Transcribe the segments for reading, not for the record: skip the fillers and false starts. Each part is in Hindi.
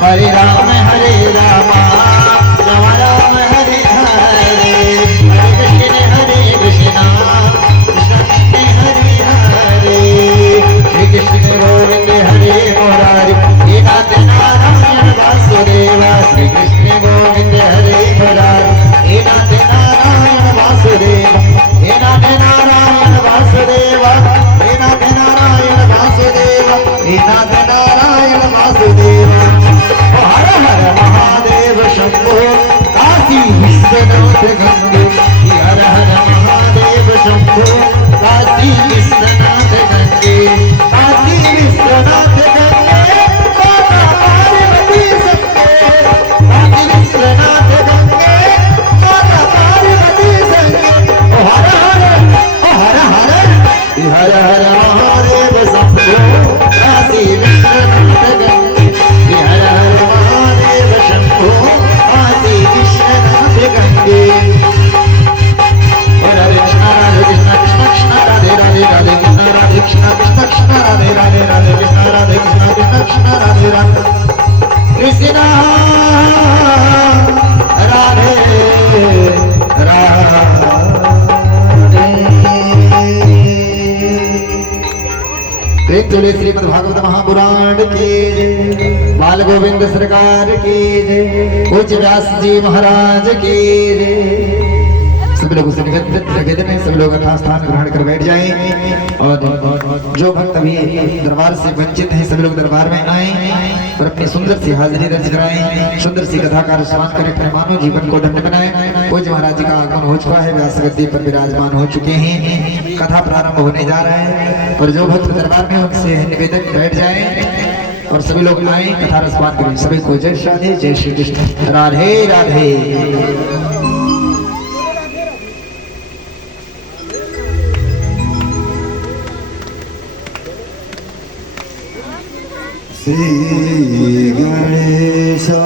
हरे राम राम राम हरे हरे, हरे कृष्ण कृष्ण कृष्ण हरे हरे, श्री कृष्ण गोविंद हरे मुरारी, हे नाथ नारायण वासुदेव, श्री कृष्ण गोविंद हरे मुरारी, हे नाथ नारायण वासुदेव, हे नाथ नारायण वासुदेव, हे नाथ नारायण वासुदेव, हे नाथ नारायण वासुदेव। हर हर महादेव शंभो काशी विश्वनाथ गंगे, हर हर महादेव शंभो काशी विश्वनाथ गंगे, काशी विश्वनाथ गंगे माता पार्वती संगे, काशी विश्वनाथ गंगे माता पार्वती संगे। हर हर हर हर महादेव शंभो काशी विश्वनाथ गंगे, हर हर महादेव शंभो काशी विश्वनाथ गंगे। हरे कृष्ण कृष्ण राधे राधे राधे कृष्ण राधे कृष्ण कृष्ण राधे राधे राधे कृष्ण राधे कृष्ण कृष्ण राधे राधे कृष्ण राधे राधे। तुले श्रीमद् भागवत महापुराण की जय, बाल गोविंद सरकार की जय, पूज्य व्यास जी महाराज की जय। सब लोग उसे निगत में सब लोग अपना स्थान ग्रहण कर बैठ जाएं और जो भक्त अभी दरबार से वंचित हैं सब लोग दरबार में आए और अपनी सुंदर सी हाजिरी दर्ज कराएं, सुंदर सी कथा का स्मरण करें, अपने मानव जीवन को धन्य बनाएं। पूज्य महाराज जी का आगमन हो चुका है, व्यास गद्दी पर विराजमान हो चुके हैं, कथा प्रारंभ होने जा रहा है और जो भक्त दरबार में उनसे निवेदन बैठ जाए और सभी लोग आए कथा रसपान करें। सभी को जय राधे, जय श्री कृष्ण, राधे राधे। श्री गणेशाय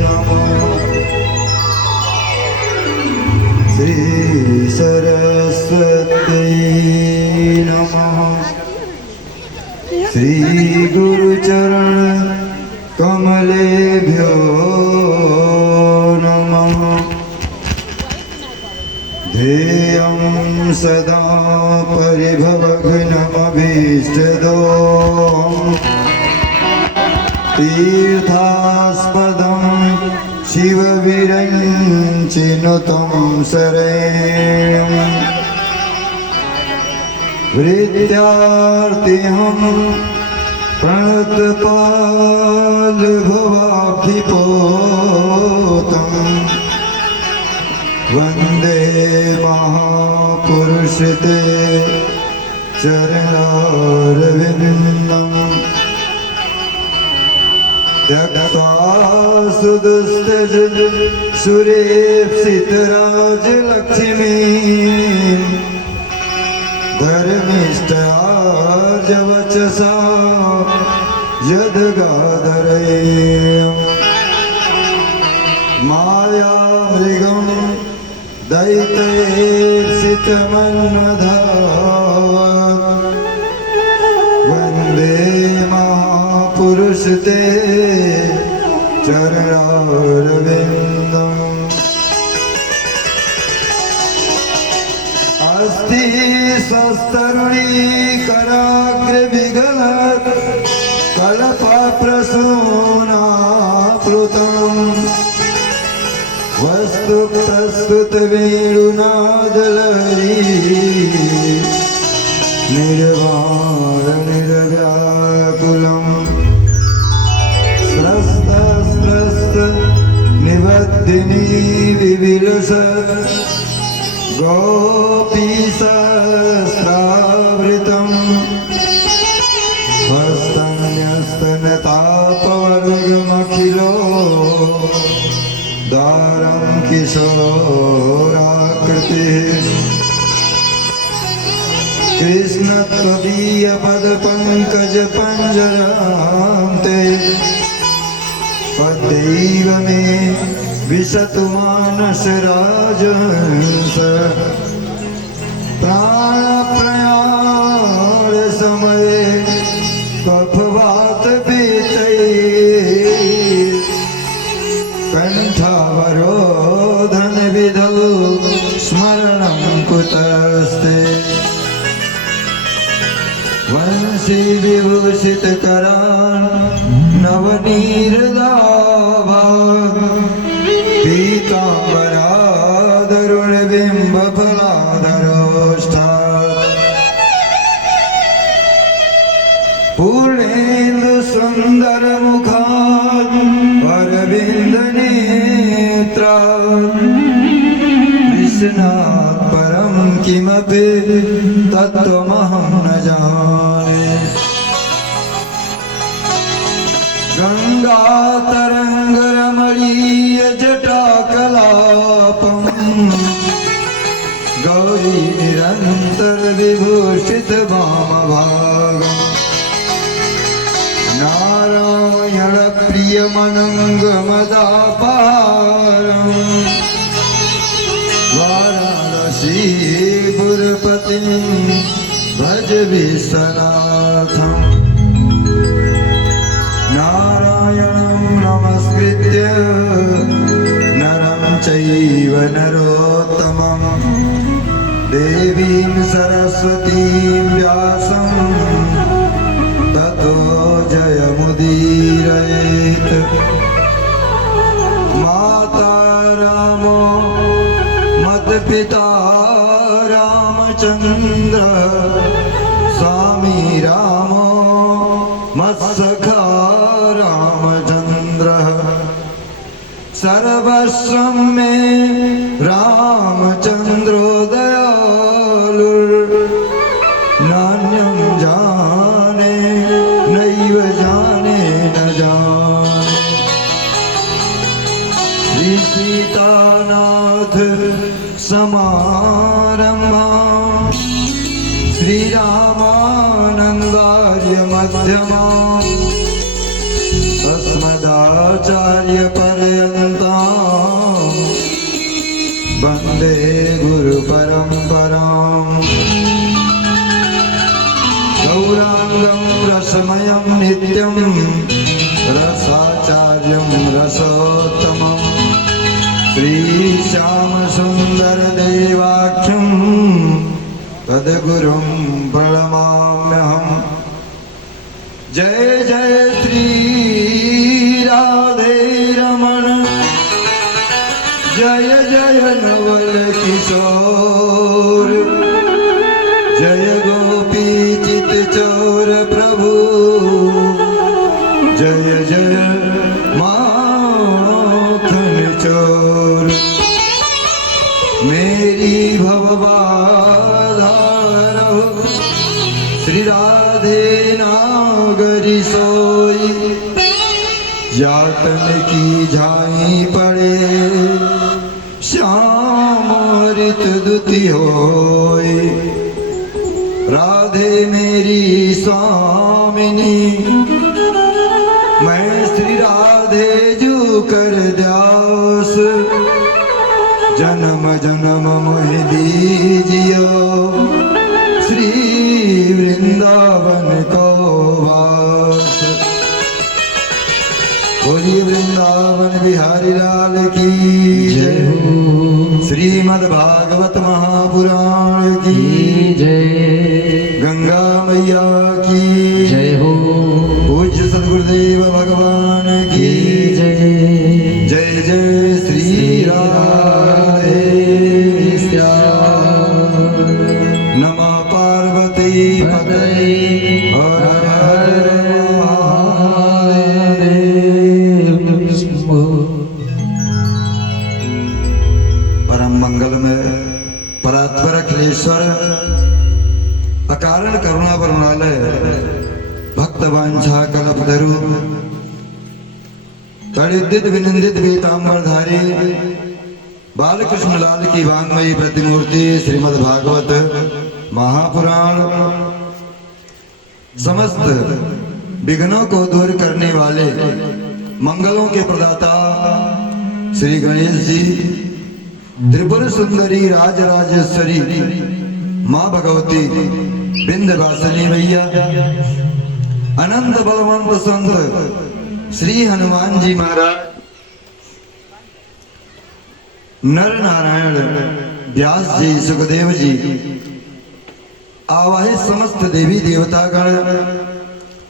नमः, श्री सरस्वती नमः, श्री गुरुचरण कमलेभ्यो नमः। ध्येयं सदा परिभवघ्नमभीष्टदो, तीर्थास्पदं शिवविरञ्चिनुतं शरणं, वृत्यार्तिहं प्रणतपालभवाब्धिपोतं, वन्दे महापुरुष ते चरणारविन्दं, त्यक्त्वा सुदुस्तज सुरेप्सितराजलक्ष्मीं, धर्मिष्ठार्जवचसा यद्गाधरेयं, मायामृगं दैत्यैर्षितमन्वधावत्, वन्दे महापुरुष ते चरणारविन्दम्। अस्ति स्वस्तरुणी कराग्रविगलत्, कल्पप्रसूना प्लुतम् वस्तु प्रस्तुत वेणुनादलहरी निर्वाण निर्व्याकुलम् स्रस्त स्रस्त निबद्धिनी विविलस गोपीसहस्रावृतम् हस्तन्यस्तनतापवर्गमखिलो दारं किशोराकृतिः कृष्ण त्वदीय पदपङ्कज पञ्जरान्ते पद्यैव मे विशतु मानस राजहंस प्राणप्रयाण समये कफवात पीतये कंठावरोधन विधौ स्मरणं कुतस्ते वंशी विभूषित करान् नवनीरदाभान् पीताम्बरादरुणबिम्बफलाधरोष्ठात् पूर्णेन्दु सुन्दरमुखात् अरविन्दनेत्रात् कृष्णात् परं किमपि तत्त्वमहं न जाने गङ्गातरङ्गरमणीय जटाकलापम् गौरी निरन्तर विभूषित वामभागम् नारायण प्रियमनङ्गमदापारम् वाराणसीपुरपतिं भज विश्वनाथम् नारायणं नमस्कृत्य नरं चैव नरोत्तमं देवीं सरस्वतीं व्यासं ततो जयमुदीरयेत् माता रामो मत्पिता रामचन्द्र स्वामी रामो मत्सखा रामचन्द्रः सर्वस्वं मे रामचन्द्रो दयालुर् नान्यं जाने नैव जाने न जाने श्री सीतानाथ समारम्भां श्रीरामानन्दार्य मध्यमाम् अस्मदाचार्यपर्यन्तां वन्दे गुरुपरम्पराम् गौराङ्गं रसमयं नित्यं रसाचार्यं रसोत्तमं श्रीश्यामसुन्दरदेवाख्यं तद्गुरुं प्रणमाम्यहम् जय जय श्री राधे रमण जय जय नवल किशोर जय गोपी चित चोर प्रभु जय जय माखन चोर मेरी भवबाधारव श्री राधे नागरी सोई जातन की झाई पड़े श्याम ऋत दुति होय राधे मेरी स्वामिनी मैं श्री राधे जू कर दास जन्म जन्म मोह दीजियो श्री वृंदावन को वास बोलिए वृंदावन बिहारी लाल की जय हो श्रीमद् भागवत महापुराण की जय गंगा मैया की जय हो पूज्य वासुदेव भगवान की जय। जय जय श्री राधे श्याम। नमः पार्वती पतये हर हर महादेव। परम मंगल में परात्पर अखिलेश्वर अकारण करुणा वरुणालय भक्त वांछा कल्पतरु तड़िदित विनिंदित पीतांबरधारी बालकृष्ण लाल की वांगमयी प्रतिमूर्ति श्रीमद् भागवत महापुराण समस्त विघ्नों को दूर करने वाले मंगलों के प्रदाता श्री गणेश जी, त्रिपुर सुंदरी राजराजेश्वरी माँ भगवती विंध्यवासिनी मैया, अनंत बलवंत संत श्री हनुमान जी महाराज, नर नारायण व्यास जी, सुखदेव जी, आवाहित समस्त देवी देवतागण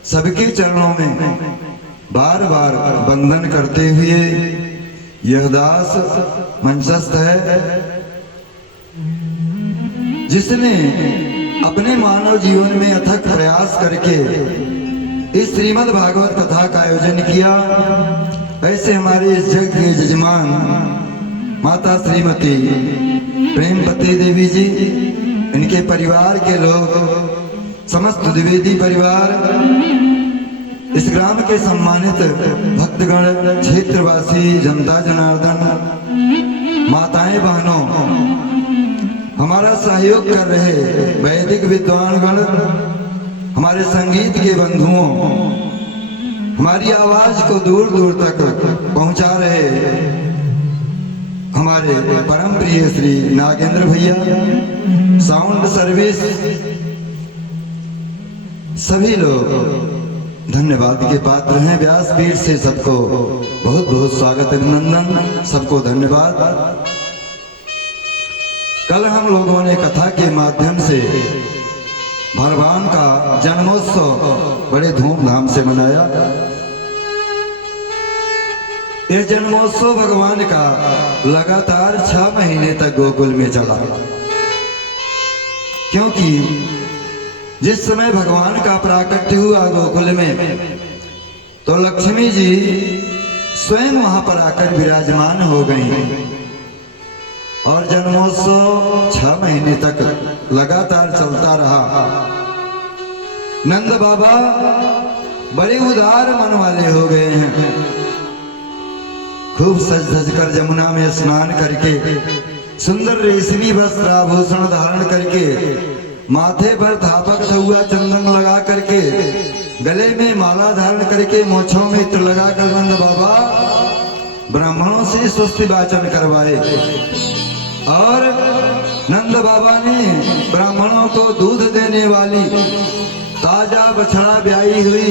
सबके चरणों में बार बार वंदन करते हुए यह दास मंचस्थ है जिसने अपने मानव जीवन में अथक प्रयास करके इस श्रीमद् भागवत कथा का आयोजन किया। ऐसे हमारे इस जग के यजमान माता श्रीमती प्रेमपति देवी जी, इनके परिवार के लोग, समस्त द्विवेदी परिवार, इस ग्राम के सम्मानित भक्तगण, क्षेत्रवासी, जनता जनार्दन, माताएं बहनों, हमारा सहयोग कर रहे वैदिक विद्वानगण, हमारे संगीत के बंधुओं, हमारी आवाज को दूर दूर तक पहुंचा रहे हमारे परम प्रिय श्री नागेंद्र भैया, साउंड सर्विस, सभी लोग धन्यवाद के पात्र हैं। व्यासपीठ से सबको बहुत बहुत स्वागत, अभिनंदन, सबको धन्यवाद। कल हम लोगों ने कथा के माध्यम से भगवान का जन्मोत्सव बड़े धूमधाम से मनाया। यह जन्मोत्सव भगवान का लगातार 6 महीने तक गोकुल में चला, क्योंकि जिस समय भगवान का प्राकट्य हुआ गोकुल में तो लक्ष्मी जी स्वयं वहां पर आकर विराजमान हो गई और जन्मोत्सव 6 महीने तक लगातार चलता रहा। नंद बाबा बड़े उदार मन वाले हो गए हैं। खूब सज धज कर जमुना में स्नान करके, सुंदर रेशमी वस्त्र आभूषण धारण करके, माथे पर थापक हुआ चंदन लगा करके, गले में माला धारण करके, मोछों में इत्र लगा कर नंद बाबा ब्राह्मणों से सुस्ति वाचन करवाए और नंद बाबा ने ब्राह्मणों को दूध देने वाली ताजा बछड़ा ब्याई हुई,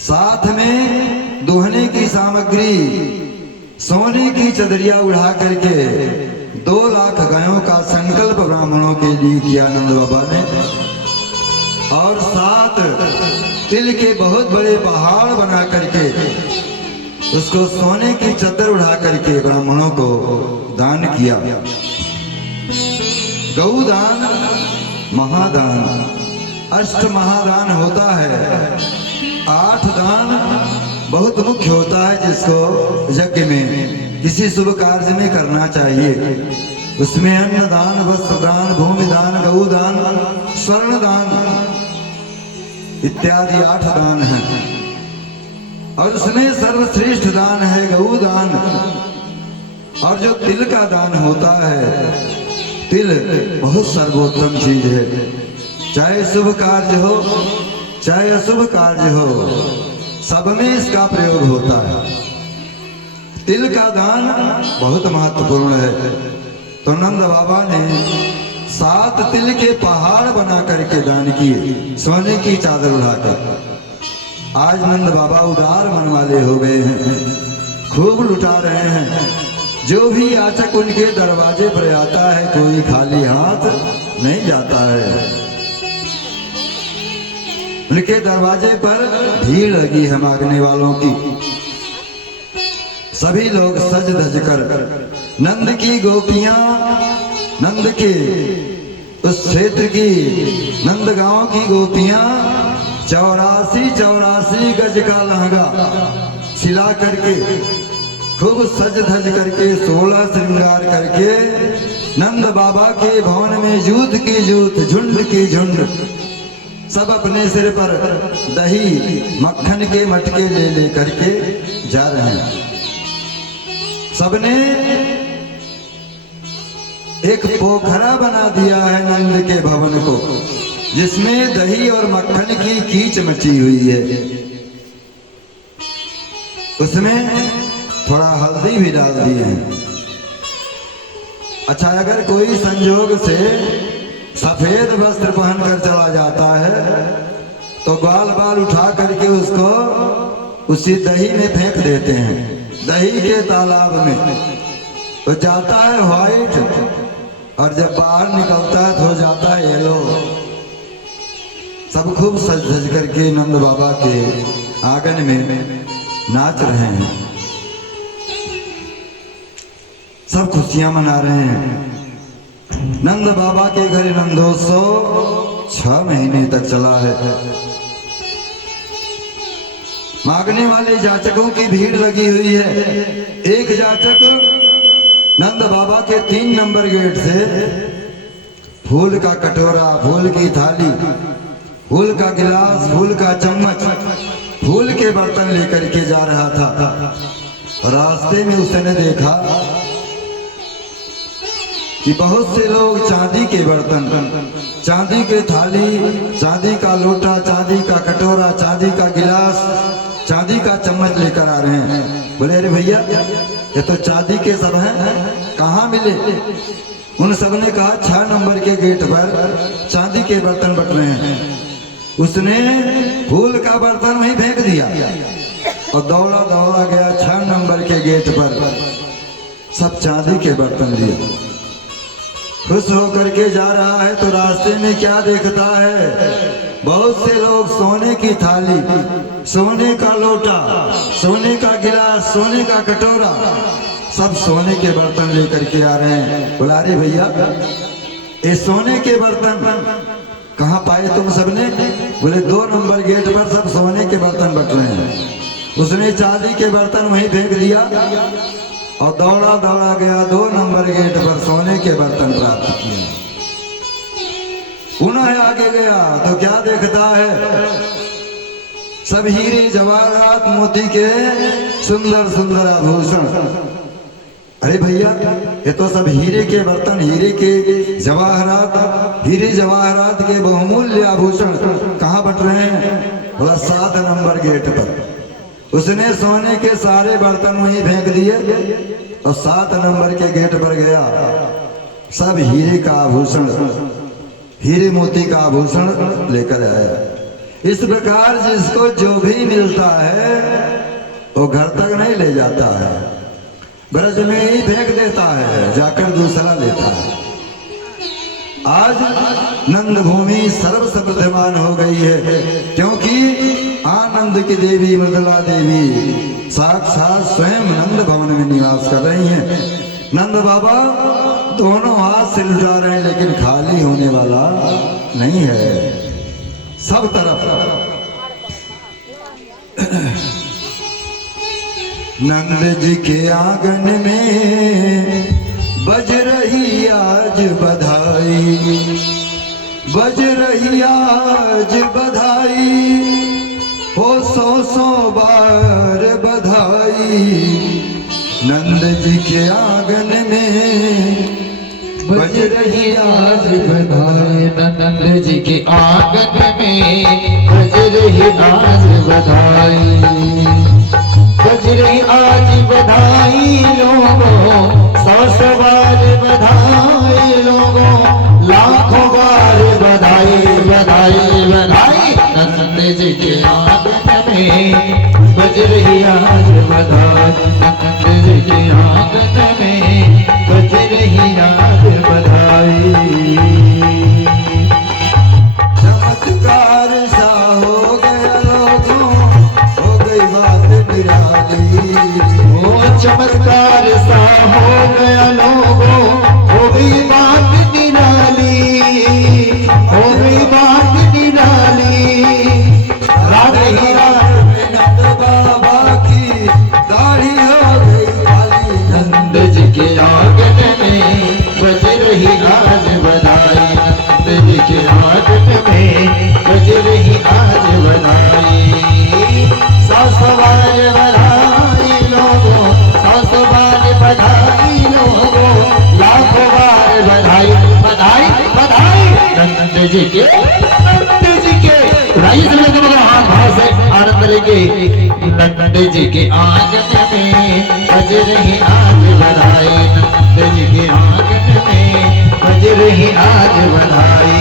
साथ में दुहने की सामग्री, सोने की चदरिया उड़ा करके 2 लाख गायों का संकल्प ब्राह्मणों के लिए किया नंद बाबा ने, और 7 तिल के बहुत बड़े पहाड़ बना करके उसको सोने की चद्दर उड़ा करके ब्राह्मणों को दान किया। गौदान महादान, 8 महादान होता है। 8 दान बहुत मुख्य होता है जिसको यज्ञ में किसी शुभ कार्य में करना चाहिए। उसमें अन्न दान, वस्त्र दान, भूमि दान, गौ दान, स्वर्ण दान इत्यादि 8 दान हैं और उसमें सर्वश्रेष्ठ दान है गौ दान। और जो तिल का दान होता है, तिल बहुत सर्वोत्तम चीज है। चाहे शुभ कार्य हो चाहे अशुभ कार्य हो, सब में इसका प्रयोग होता है। तिल का दान बहुत महत्वपूर्ण है। तो नंद बाबा ने 7 तिल के पहाड़ बना करके दान किए, सोने की चादर उड़ाकर। आज नंद बाबा उदार मन वाले हो गए हैं, खूब लुटा रहे हैं। जो भी याचक उनके दरवाजे पर आता है, कोई खाली हाथ नहीं जाता है। उनके दरवाजे पर भीड़ लगी है मांगने वालों की। सभी लोग सज धज कर नंद की गोपियां, नंद के उस क्षेत्र की, नंद गांव की गोपियां 84 गज का लहंगा सिला करके, खूब सज धज करके, 16 श्रृंगार करके नंद बाबा के भवन में जूत की जूत, झुंड की झुंड, सब अपने सिर पर दही मक्खन के मटके ले ले करके जा रहे हैं। सबने एक पोखरा बना दिया है नंद के भवन को, जिसमें दही और मक्खन की कीच मची हुई है। उसमें थोड़ा हल्दी भी डाल दी है। अच्छा, अगर कोई संजोग से सफेद वस्त्र पहनकर चला जाता है तो बाल बाल उठा करके उसको उसी दही में फेंक देते हैं, दही के तालाब में। तो जाता है व्हाइट और जब बाहर निकलता है तो हो जाता है येलो। सब खूब सज धज करके नंद बाबा के आंगन में नाच रहे हैं, सब खुशियां मना रहे हैं। नंद बाबा के घर नंदोत्सव 6 महीने तक चला है। मांगने वाले जाचकों की भीड़ लगी हुई है। एक जाचक नंद बाबा के 3 नंबर गेट से फूल का कटोरा, फूल की थाली, फूल का गिलास, फूल का चम्मच, फूल के बर्तन लेकर के जा रहा था। रास्ते में उसने देखा कि बहुत से लोग चांदी के बर्तन, चांदी के थाली, चांदी का लोटा, चांदी का कटोरा, चांदी का गिलास, चांदी का चम्मच लेकर आ रहे हैं। बोले अरे भैया, ये तो चांदी के सब हैं, कहाँ मिले? उन सब ने कहा 6 नंबर के गेट पर चांदी के बर्तन बट रहे हैं। उसने फूल का बर्तन वहीं फेंक दिया और दौड़ा दौड़ा गया 6 नंबर के गेट पर, सब चांदी के बर्तन लिए। खुश होकर के जा रहा है तो रास्ते में क्या देखता है? बहुत से लोग सोने की थाली, सोने का लोटा, सोने का गिलास, सोने का कटोरा, सब सोने के बर्तन लेकर के आ रहे हैं। बोला अरे भैया, ये सोने के बर्तन कहाँ पाए तुम सबने? बोले 2 नंबर गेट पर सब सोने के बर्तन बट रहे हैं। उसने चांदी के बर्तन वहीं फेंक दिया और दौड़ा दौड़ा गया 2 नंबर गेट पर सोने के बर्तन प्राप्त किए। पुनः आगे गया तो क्या देखता है? सब हीरे जवाहरात मोती के सुंदर सुंदर आभूषण। अरे भैया, ये तो सब हीरे के बर्तन, हीरे के जवाहरात, हीरे जवाहरात के बहुमूल्य आभूषण कहाँ बट रहे हैं? बोला 7 नंबर गेट पर। उसने सोने के सारे बर्तन वहीं फेंक दिए और 7 नंबर के गेट पर गया। सब हीरे का आभूषण, हीरे मोती का आभूषण लेकर आया। इस प्रकार जिसको जो भी मिलता है वो घर तक नहीं ले जाता है, ब्रज में ही फेंक देता है, जाकर दूसरा लेता है। आज नंद भूमि सर्व समृद्धमान हो गई है, क्योंकि आनंद की देवी मृदला देवी साक्षात स्वयं नंद भवन में निवास कर रही हैं। नंद बाबा दोनों हाथ से लुटा रहे हैं, लेकिन खाली होने वाला नहीं है। सब तरफ नंद जी के आंगन में बज रही आज बधाई, बज रही आज बधाई, हो 100 बार बधाई। नंद जी के आंगन में बज रही आज बधाई, नंद जी के आंगन में बज रही आज बधाई, बज रही आज बधाई लोगों, 100 बार बधाई लोगों, लाखों बार बधाई बधाई बधाई। नंद जी के आंगन में बज रही आज बधाई, नंद जी के आंगन में बज रही आज बधाई। चमत्कार सा हो चमत्कार सा हो गया लोगों, हो गई बात निराली, हो गई बात निराली। राधे ही राधे में नंद बाबा की दाढ़ी हो गई काली। नंद जी के आंगन में बज रही आज बधाई, नंद जी के आंगन में बज रही आज बधाई। सासवार बधाई लोगों, सासवार बधाई लोगों, लाखों बार बधाई बधाई बधाई। नंद जी के, नंद जी के, उड़ाइए सब लोग हाथ भाव से आनंद लेंगे। नंद जी के आंगन में बज रही आज बधाई, नंद जी के आंगन में बज रही आज बधाई।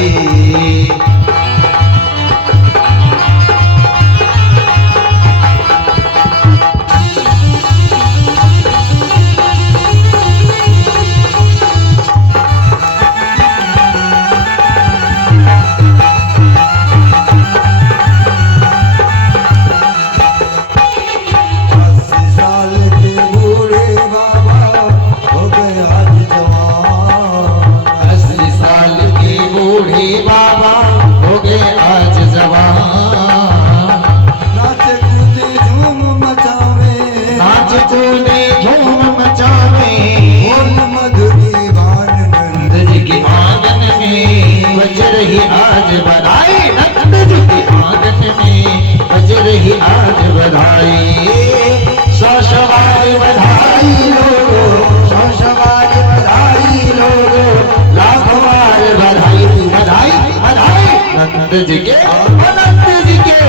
नंद जी के, नंद जी के,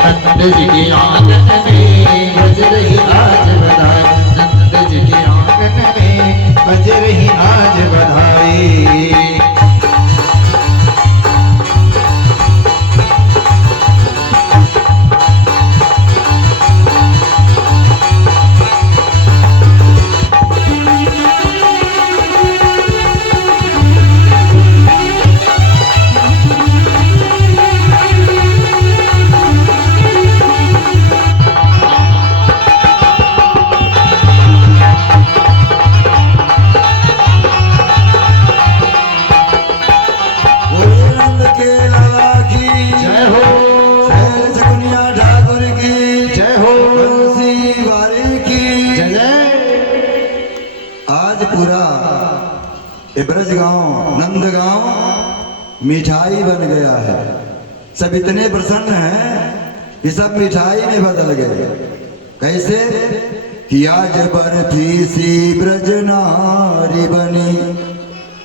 नंद जी के आंगन में बज रही आज बधाई, नंद जी के आंगन में बज रही आज बधाई। ब्रज गांव नंद गांव मिठाई बन गया है। सब इतने प्रसन्न हैं कि सब मिठाई में बदल गए। कैसे कि आज बर्फी सी ब्रज नारी बनी,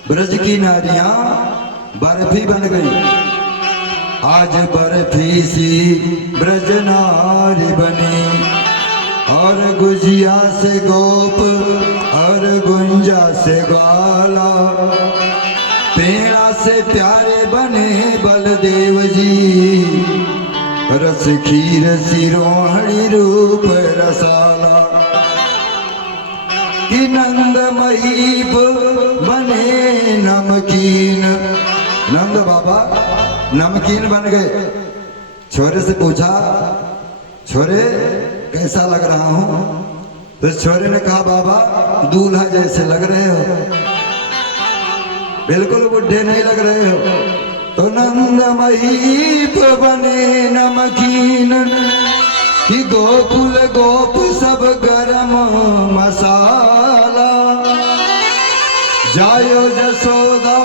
ब्रज की नारियां बर्फी बन गई। आज बर्फी सी ब्रज नारी बनी, और गुजिया से गोप और गुंजा से ग्वाला, पेड़ा से प्यारे बने बलदेव जी, रस खीर सिरोहणी रूप रसाला। कि नंद महीप बने नमकीन, नंद बाबा नमकीन बन गए। छोरे से पूछा, छोरे कैसा लग रहा हूं? तो छोरे ने कहा, बाबा दूल्हा जैसे लग रहे हो, बिल्कुल बुढ़े नहीं लग रहे हो। तो नंद महीप बने नमकीन, कि गोकुल गोप सब गरम मसाला। जायो जसोदा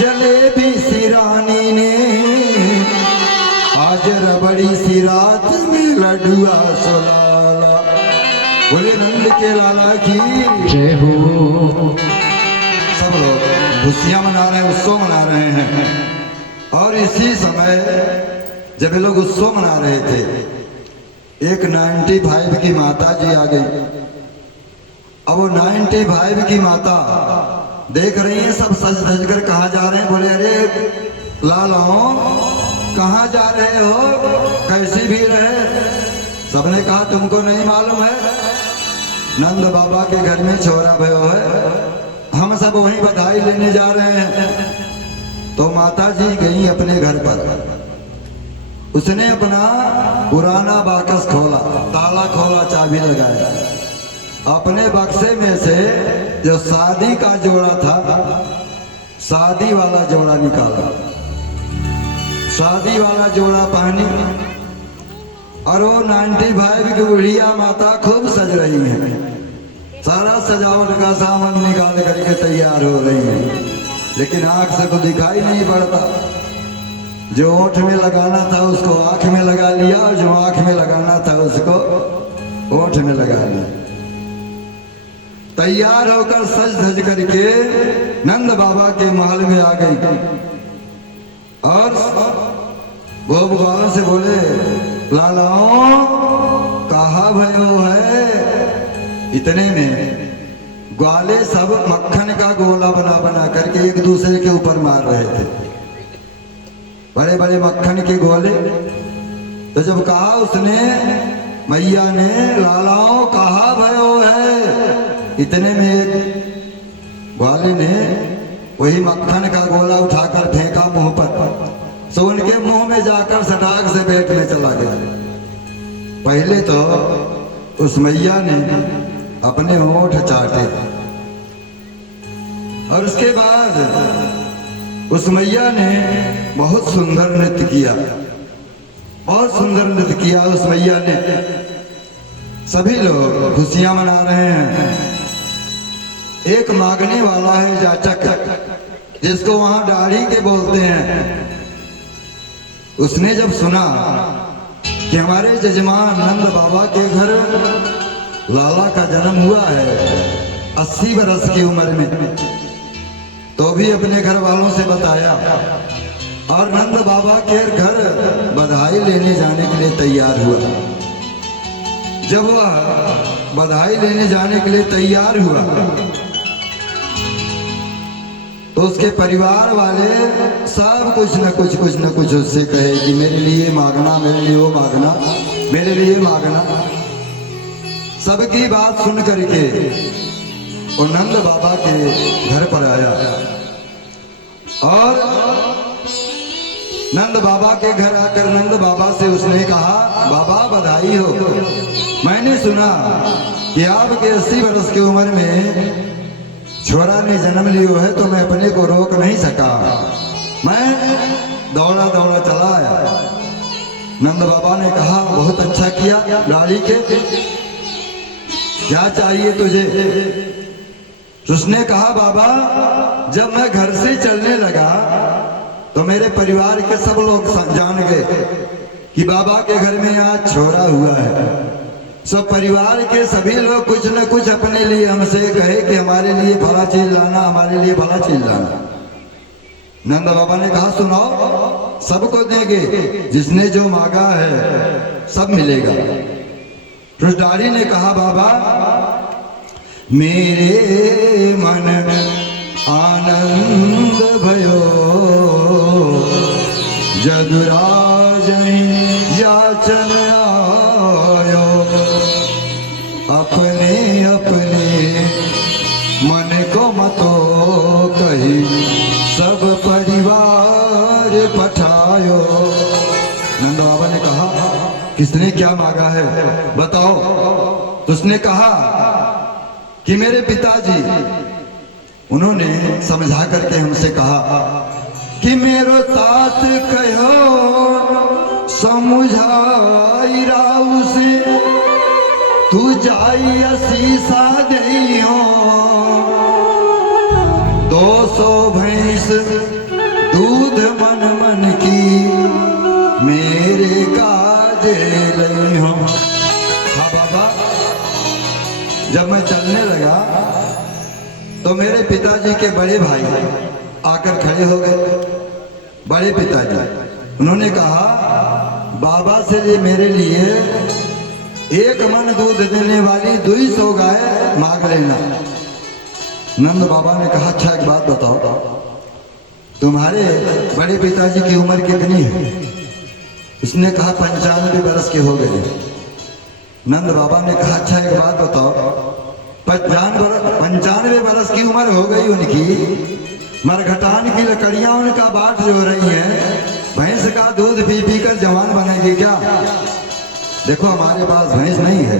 जलेबी सिरानी ने, आज रबड़ी सी रात में लड्डुआ सोलाला। बोले नंद के लाला की जय हो। सब लोग खुशियां मना रहे हैं, उत्सव मना रहे हैं। और इसी समय जब ये लोग उत्सव मना रहे थे, एक 95 की माता जी आ गई। अब वो 95 की माता देख रही है सब सज धज कर कहाँ जा रहे हैं। बोले अरे लालाओं कहाँ जा रहे हो, कैसी भीड़ है? सबने कहा तुमको नहीं मालूम है, नंद बाबा के घर में छोरा भयो है, हम सब वहीं बधाई लेने जा रहे हैं। तो माता जी गई अपने घर पर, उसने अपना पुराना बाकस खोला, ताला खोला, चाबी लगाया, अपने बक्से में से जो शादी का जोड़ा था, शादी वाला जोड़ा निकाला, शादी वाला जोड़ा पहनी, और वो 95 की बुढ़िया माता खूब सज रही है, सारा सजावट का सामान निकाल करके तैयार हो रही है, लेकिन आंख से तो दिखाई नहीं पड़ता। जो ओठ में लगाना था उसको आंख में लगा लिया, और जो आंख में लगाना था उसको ओठ में लगा लिया। तैयार होकर सज धज करके नंद बाबा के महल में आ गई, और वो ग्वालों से बोले, लालाओ कहा भयो है। इतने में ग्वाले सब मक्खन का गोला बना बना करके एक दूसरे के ऊपर मार रहे थे, बड़े बड़े मक्खन के गोले। तो जब कहा उसने, मैया ने, लालाओ कहा भयो है, इतने में एक ग्वाले ने वही मक्खन का गोला उठाकर फेंका मुंह पर, सो उनके मुंह में जाकर सटाक से पेट में चला गया। पहले तो उस मैया ने अपने होंठ चाटे, और उसके बाद उस मैया ने बहुत सुंदर नृत्य किया, बहुत सुंदर नृत्य किया उस मैया ने। सभी लोग खुशियां मना रहे हैं। एक मांगने वाला है जाचक, जिसको वहां दाढ़ी के बोलते हैं, उसने जब सुना कि हमारे जजमान नंद बाबा के घर लाला का जन्म हुआ है 80 बरस की उम्र में, तो भी अपने घर वालों से बताया, और नंद बाबा के घर बधाई लेने जाने के लिए तैयार हुआ। जब वह बधाई लेने जाने के लिए तैयार हुआ तो उसके परिवार वाले सब कुछ न कुछ उससे कहे कि मेरे लिए मांगना, मेरे लिए वो मांगना, मेरे लिए मांगना। सबकी बात सुन करके वो नंद बाबा के घर पर आया, और नंद बाबा के घर आकर नंद बाबा से उसने कहा, बाबा बधाई हो, मैंने सुना कि आपके 80 बरस की उम्र में छोरा ने जन्म लियो है, तो मैं अपने को रोक नहीं सका, मैं दौड़ा दौड़ा चला आया। नंद बाबा ने कहा, बहुत अच्छा किया लाड़ी के, क्या चाहिए तुझे? उसने कहा, बाबा जब मैं घर से चलने लगा तो मेरे परिवार के सब लोग जान गए कि बाबा के घर में आज छोरा हुआ है। सब परिवार के सभी लोग कुछ न कुछ अपने लिए हमसे कहे कि हमारे लिए भला चीज लाना, हमारे लिए भला चीज लाना। नंद बाबा ने कहा, सुनाओ, सबको देंगे, जिसने जो मांगा है सब मिलेगा। रुजदारी ने कहा, बाबा मेरे मन आनंद भयो, जदुराज याचन आयो, अपने अपने मन को मतो कही, सब परिवार पठायो। नंद बाबा ने कहा, किसने क्या मांगा है बताओ? तो उसने कहा कि मेरे पिताजी, उन्होंने समझा करके हमसे कहा कि मेरो तात कहो समझाई राउ से, तू जाई असीसा देइयो, 200 भैंस दूध मन मन की, मेरे काजे लइहो। हाँ बाबा, जब मैं चलने लगा तो मेरे पिताजी के बड़े भाई आकर खड़े हो गए। बड़े पिताजी, उन्होंने कहा, बाबा से ये मेरे लिए 1 मन दूध देने वाली 200 गाय मांग लेना। नंद बाबा ने कहा, अच्छा एक बात बताओ, तुम्हारे बड़े पिताजी की उम्र कितनी है? उसने कहा 95 बरस के हो गए। नंद बाबा ने कहा, अच्छा एक बात बताओ, 95 बरस की उम्र हो गई उनकी, मरघटान की लकड़ियां उनका बाट जो रही हैं, भैंस का दूध पी पी कर जवान बनेगी क्या? देखो हमारे पास भैंस नहीं है,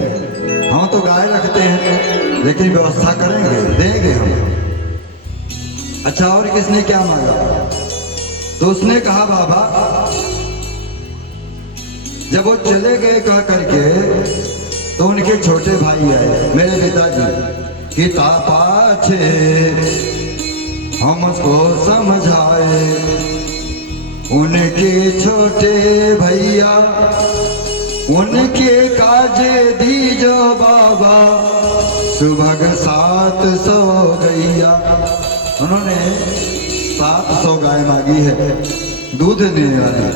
हम तो गाय रखते हैं, लेकिन व्यवस्था करेंगे, देंगे हम। अच्छा और किसने क्या मांगा? तो उसने कहा बाबा, जब वो चले गए कह करके तो उनके छोटे भाई आए, मेरे पिताजी कि पाछे हमको समझाए। उनके छोटे भैया उनके काजे दीजो बाबा, सुबह 700 गैया। उन्होंने 700 गाय मांगी है दूध देने वाली।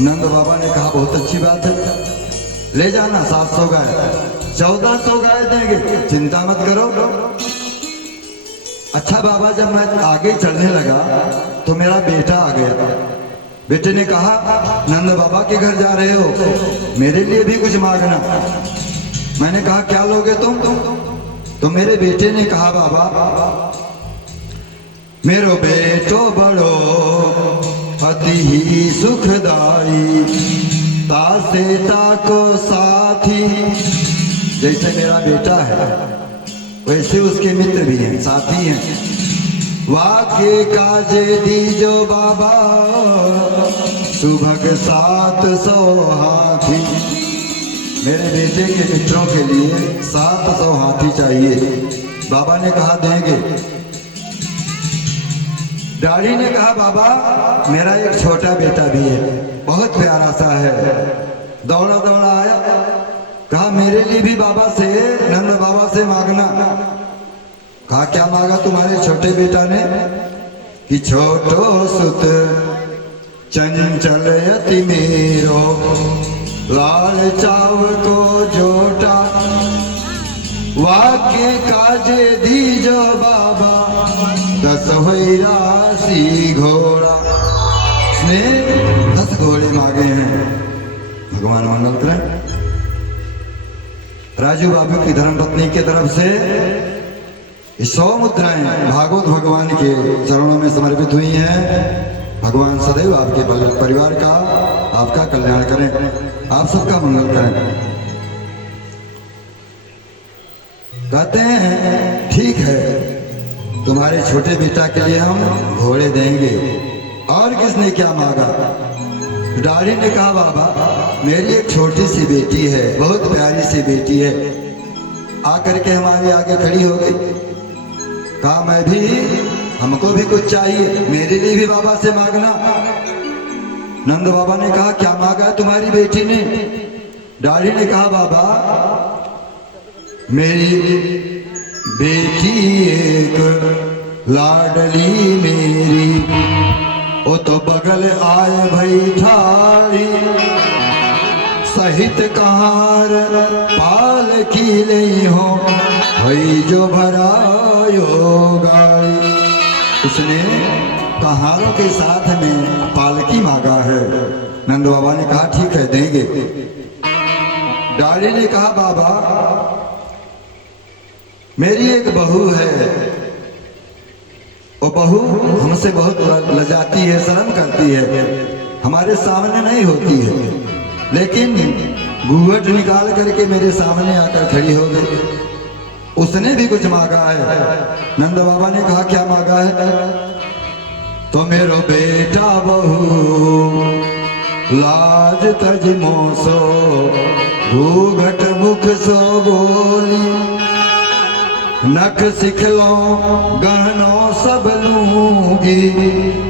नंद बाबा ने कहा बहुत अच्छी बात है, ले जाना 700 गाय, 1400 गाय देंगे, चिंता मत करो। अच्छा बाबा, जब मैं आगे चलने लगा तो मेरा बेटा आ गया। बेटे ने कहा नंद बाबा के घर जा रहे हो, मेरे लिए भी कुछ मांगना। मैंने कहा क्या लोगे तुम? तो मेरे बेटे ने कहा बाबा, मेरो बेटो बड़ो अति ही सुखदाई, तासे ताको साथी। जैसे मेरा बेटा है वैसे उसके मित्र भी हैं, साथी हैं। वाके काजे दीजो बाबा, सुबह 700 हाथी। मेरे बेटे के मित्रों के लिए 700 हाथी चाहिए। बाबा ने कहा देंगे। डैडी ने कहा बाबा, मेरा एक छोटा बेटा भी है, बहुत प्यारा सा है। दौड़ा दौड़ा आया, कहा मेरे लिए भी बाबा से, नंद बाबा से मांगना। कहा क्या मांगा तुम्हारे छोटे बेटा ने? कि छोटो सुत चंचल यति मेरो, लाल चाव को जोटा, वाक्य काजे दीजो बाबा, 10 राशि घोड़ा। उसने 10 घोड़े मांगे हैं। भगवान मंगल करें। राजू बाबू की धर्मपत्नी की तरफ से 100 मुद्राएं भागवत भगवान के चरणों में समर्पित हुई हैं। भगवान सदैव आपके परिवार का, आपका कल्याण करें, आप सबका मंगल करें। कहते हैं ठीक है, तुम्हारे छोटे बेटा के लिए हम घोड़े देंगे। और किसने क्या मांगा? डैडी ने कहा बाबा, मेरी एक छोटी सी बेटी है, बहुत प्यारी सी बेटी है। आकर के हमारे आगे खड़ी हो गई। कहा मैं भी, हमको भी कुछ चाहिए, मेरे लिए भी बाबा से मांगना। नंद बाबा ने कहा क्या मांगा तुम्हारी बेटी ने? डैडी ने कहा बाबा, मेरी बेटी एक लाडली मेरी, वो तो बगल आए भई ठाड़ी, सहित कहार पाल की ले हो, भई जो भरायो गाड़ी। उसने कहारों के साथ में पालकी मांगा है। नंद बाबा ने कहा ठीक है देंगे। डैडी ने कहा बाबा, मेरी एक बहू है, वो बहू हमसे बहुत लजाती है, शर्म करती है, हमारे सामने नहीं होती है, लेकिन घूंघट निकाल करके मेरे सामने आकर खड़ी हो गई। उसने भी कुछ मांगा है। नंद बाबा ने कहा क्या मांगा है? तो मेरो बेटा बहू लाज तज मोसो, घूंघट मुख सो बोली, नख सिखलो गहनों सब लूंगी,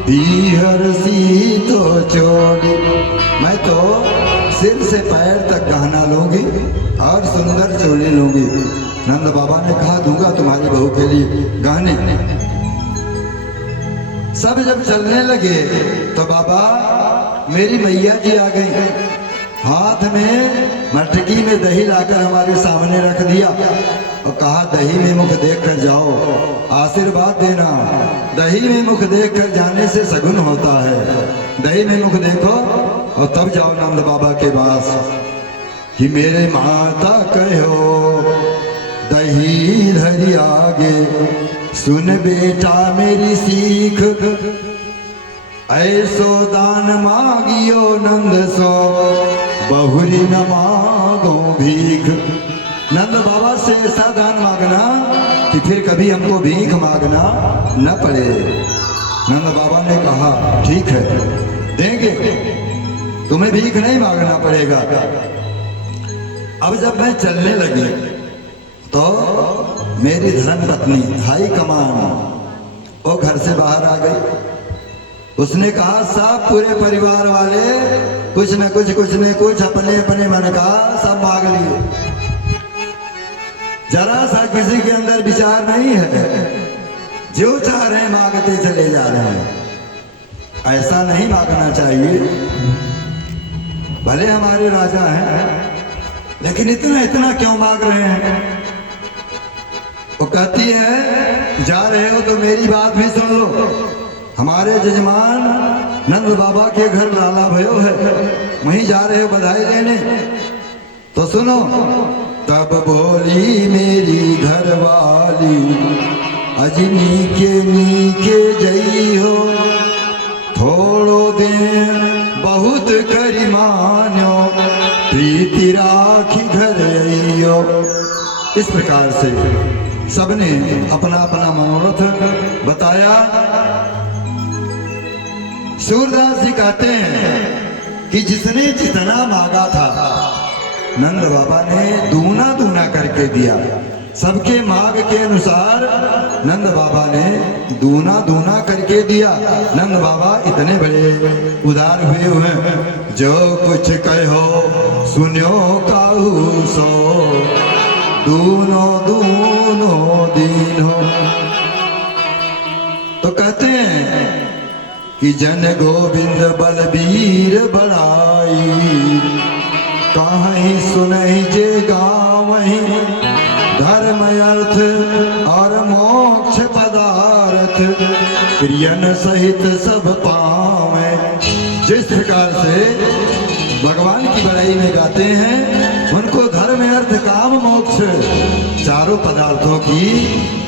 पीहर सी तो चोली। मैं तो सिर से पैर तक गहना लूंगी और सुंदर चोली लूंगी। नंद बाबा ने कहा दूंगा तुम्हारी बहू के लिए गहने। सब जब चलने लगे तो बाबा, मेरी मैया जी आ गई, हाथ में मटकी में दही लाकर हमारे सामने रख दिया और कहा दही में मुख देख कर जाओ, आशीर्वाद देना। दही में मुख देख कर जाने से सगुन होता है। दही में मुख देखो और तब जाओ नंद बाबा के पास। कि मेरे माता कहो दही धरी आगे, सुन बेटा मेरी सीख, ऐसो दान मांगियो नंद सो, बहुरी न मांग भीख। नंद बाबा से ऐसा दान मांगना कि फिर कभी हमको भीख मांगना न पड़े। नंद बाबा ने कहा ठीक है देंगे, तुम्हें भीख नहीं मांगना पड़ेगा। अब जब मैं चलने लगी तो मेरी धर्म पत्नी हाई कमान वो घर से बाहर आ गई। उसने कहा सब पूरे परिवार वाले कुछ न कुछ अपने अपने मन का सब मांग लिए, जरा सा किसी के अंदर विचार नहीं है, जो चाह रहे हैं मांगते चले जा रहे हैं। ऐसा नहीं मांगना चाहिए। भले हमारे राजा हैं लेकिन इतना इतना क्यों मांग रहे हैं। वो कहती है जा रहे हो तो मेरी बात भी सुन लो। हमारे जजमान नंद बाबा के घर लाला भयो है, वहीं जा रहे हो बधाई लेने, तो सुनो। तब बोली मेरी घरवाली अजनी के नीके जई हो, थोड़ो दिन बहुत करी मान्यो, प्रीति राखी घर आइयो। इस प्रकार से सबने अपना अपना मनोरथ बताया। सूरदास जी कहते हैं कि जिसने जितना मांगा था नंद बाबा ने दूना दूना करके दिया। सबके मांग के अनुसार नंद बाबा ने दूना दूना करके दिया। नंद बाबा इतने बड़े उदार हुए हैं, जो कुछ कहो सुनो काहू सो, दूनो दूनो दीन हो। तो कहते हैं कि जन गोविंद बलबीर बड़ाई, कहीं सुनहि जे गावहि, धर्म अर्थ और मोक्ष पदार्थ, प्रियन सहित सब पावे। जिस प्रकार से भगवान की बड़ाई में गाते हैं, उनको धर्म अर्थ काम मोक्ष चारों पदार्थों की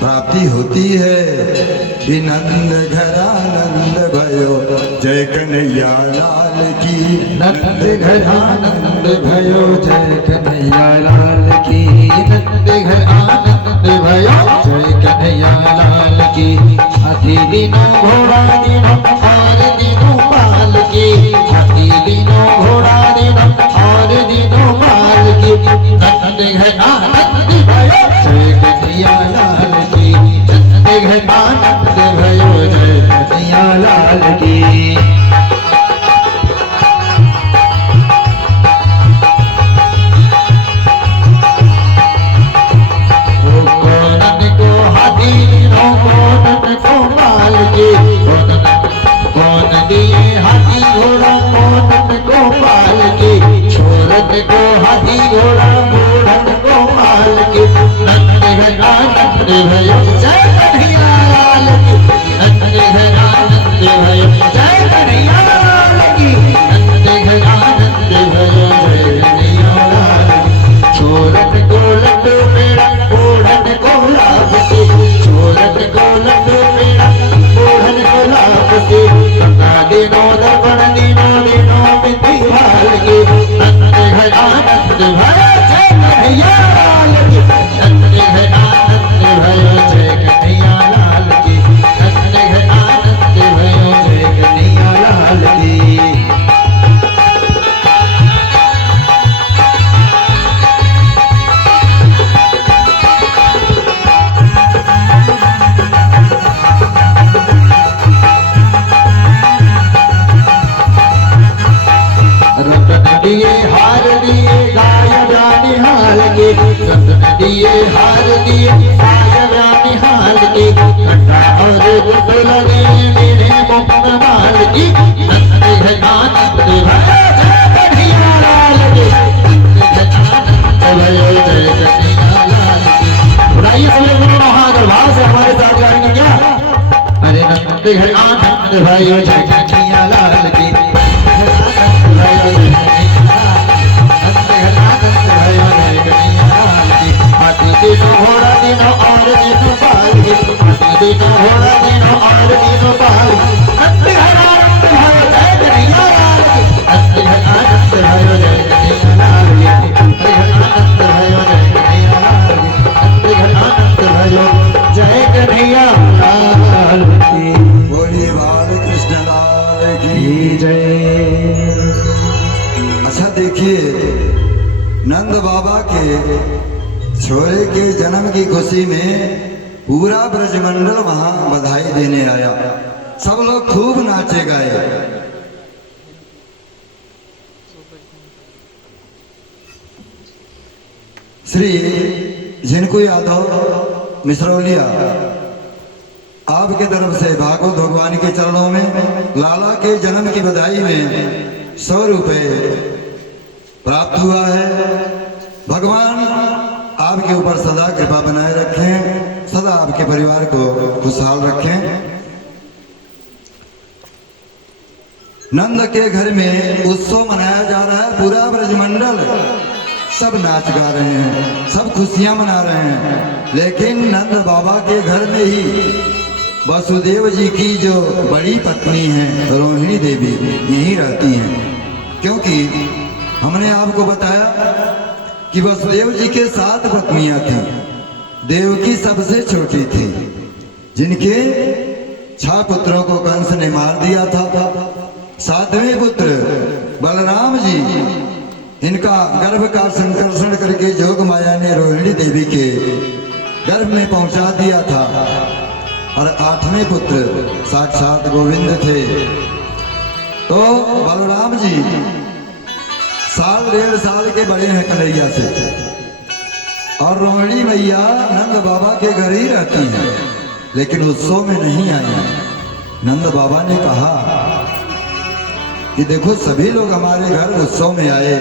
प्राप्ति होती है। नंद घरानंद भयो जय कन्हैया लाल की, नंद घरानंद भयो जय कन्हैया लाल की, नंद घरानंद भयो जय कन्हैया लाल की। हाथी दिनो घोड़ा दिनो और दिनो पाल की, हाथी दिनो घोड़ा दिनो और दिनो पाल की। नंद घरानंद भयो जय कन्हैया लाल की, नंद घरानंद भयो जय कन्हैया लाल की। कौन दिए हाथी घोड़ा मोहन को पाल के, छोरन को हाथी घोड़ा मोहन को पाल के। नंद घरानंद भयो जय कन्हैया लाल की, नंद घरानंद भयो जय कन्हैया लाल की, नंद घरानंद भयो जय कन्हैया लाल की। छोरन को लड्डू पेड़ा मोहन को लाभ से, छोरन को लड्डू पेड़ा मोहन को लाभ से। दिनो दर्पण दिनो दिनो मिट्टी भाल के, नंद घरानंद भयो जय कन्हैया लाल की, नंद घरानंद भयो जय कन्हैया लाल की, नंद घरानंद भयो जय कन्हैया लाल की। दिए हार दिए गाय रानी हाल के, रतन दिए हार दिए गाय रानी हाल के। घंटा और गुट लगे मेरे मुक्त माल की, नंद घरानंद भयो जय कन्हैया लाल की, नंद घरानंद भयो जय कन्हैया लाल की। बुराइए सब लोग महान भाव से हमारे साथ गाएंगे क्या? अरे नंद घरानंद भयो जय कन्हैया लाल की, दिनो घोड़ा दिनो और दिनो पाल की, दिनो घोड़ा दिनो और दिनो पाल की। नंद घरानंद भयो जय कन्हैया लाल की, नंद घरानंद भयो जय कन्हैया लाल की, नंद घरानंद आपके छोरे के जन्म की खुशी में पूरा ब्रजमंडल वहां बधाई देने आया। सब लोग खूब नाचे गाए। श्री झिनकू यादव मिश्रौलिया, आपके तरफ से भागवत भगवान के चरणों में लाला के जन्म की बधाई में 100 रुपये प्राप्त हुआ है। भगवान आपके ऊपर सदा कृपा बनाए रखें, सदा आपके परिवार को खुशहाल रखें। नंद के घर में उत्सव मनाया जा रहा है। पूरा ब्रजमंडल सब नाच गा रहे हैं, सब खुशियां मना रहे हैं। लेकिन नंद बाबा के घर में ही वसुदेव जी की जो बड़ी पत्नी है रोहिणी देवी यहीं रहती हैं। क्योंकि हमने आपको बताया कि वसुदेव जी के 7 पत्नियां थीं। देवकी सबसे छोटी थी, जिनके 6 पुत्रों को कंस ने मार दिया था। 7वें पुत्र बलराम जी, इनका गर्भ का संकर्षण करके जोग माया ने रोहिणी देवी के गर्भ में पहुंचा दिया था। और 8वें पुत्र साक्षात गोविंद थे। तो बलराम जी 1.5 साल के बड़े हैं कन्हैया से, और रोहिणी मैया नंद बाबा के घर ही रहती हैं, लेकिन उत्सव में नहीं आई। नंद बाबा ने कहा कि देखो सभी लोग हमारे घर उत्सव में आए,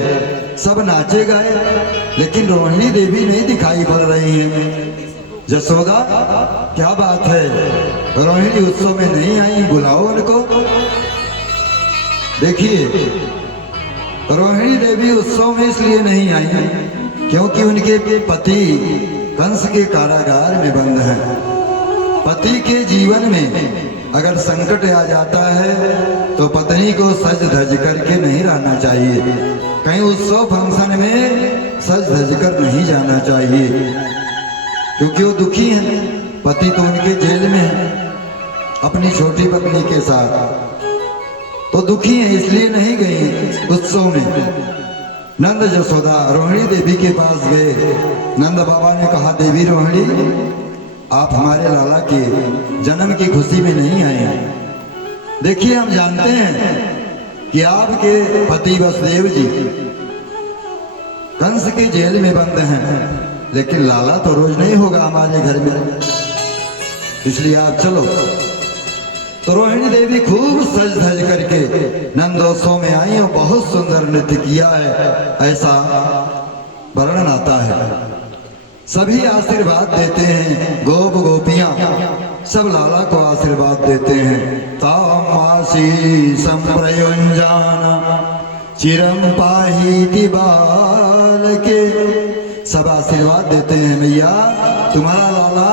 सब नाचे गाए, लेकिन रोहिणी देवी नहीं दिखाई पड़ रही है। जसोदा क्या बात है, रोहिणी उत्सव में नहीं आई, बुलाओ उनको। देखिए रोहिणी देवी उत्सव में इसलिए नहीं आई क्योंकि उनके पति कंस के कारागार में बंद हैं। पति के जीवन में अगर संकट आ जाता है तो पत्नी को सज धज करके नहीं रहना चाहिए। कहीं उत्सव फंक्शन में सज धज कर नहीं जाना चाहिए, क्योंकि वो दुखी हैं। पति तो उनके जेल में है अपनी छोटी पत्नी के साथ, तो दुखी हैं, इसलिए नहीं गई उत्सव में। नंद जसोदा रोहिणी देवी के पास गए। नंद बाबा ने कहा, देवी रोहिणी, आप हमारे लाला के जन्म की खुशी में नहीं आए हैं। देखिए हम जानते हैं कि आपके पति वसुदेव जी कंस के जेल में बंद हैं, लेकिन लाला तो रोज नहीं होगा हमारे घर में, इसलिए आप चलो। तो रोहिणी देवी खूब सज धज करके नंदोत्सव में आई और बहुत सुंदर नृत्य किया है, ऐसा वर्णन आता है। सभी आशीर्वाद देते हैं, गोप गोपियां सब लाला को आशीर्वाद देते हैं। तामासी संप्रयुंजाना चिरम पाहीति बाल के, सब आशीर्वाद देते हैं, भैया तुम्हारा लाला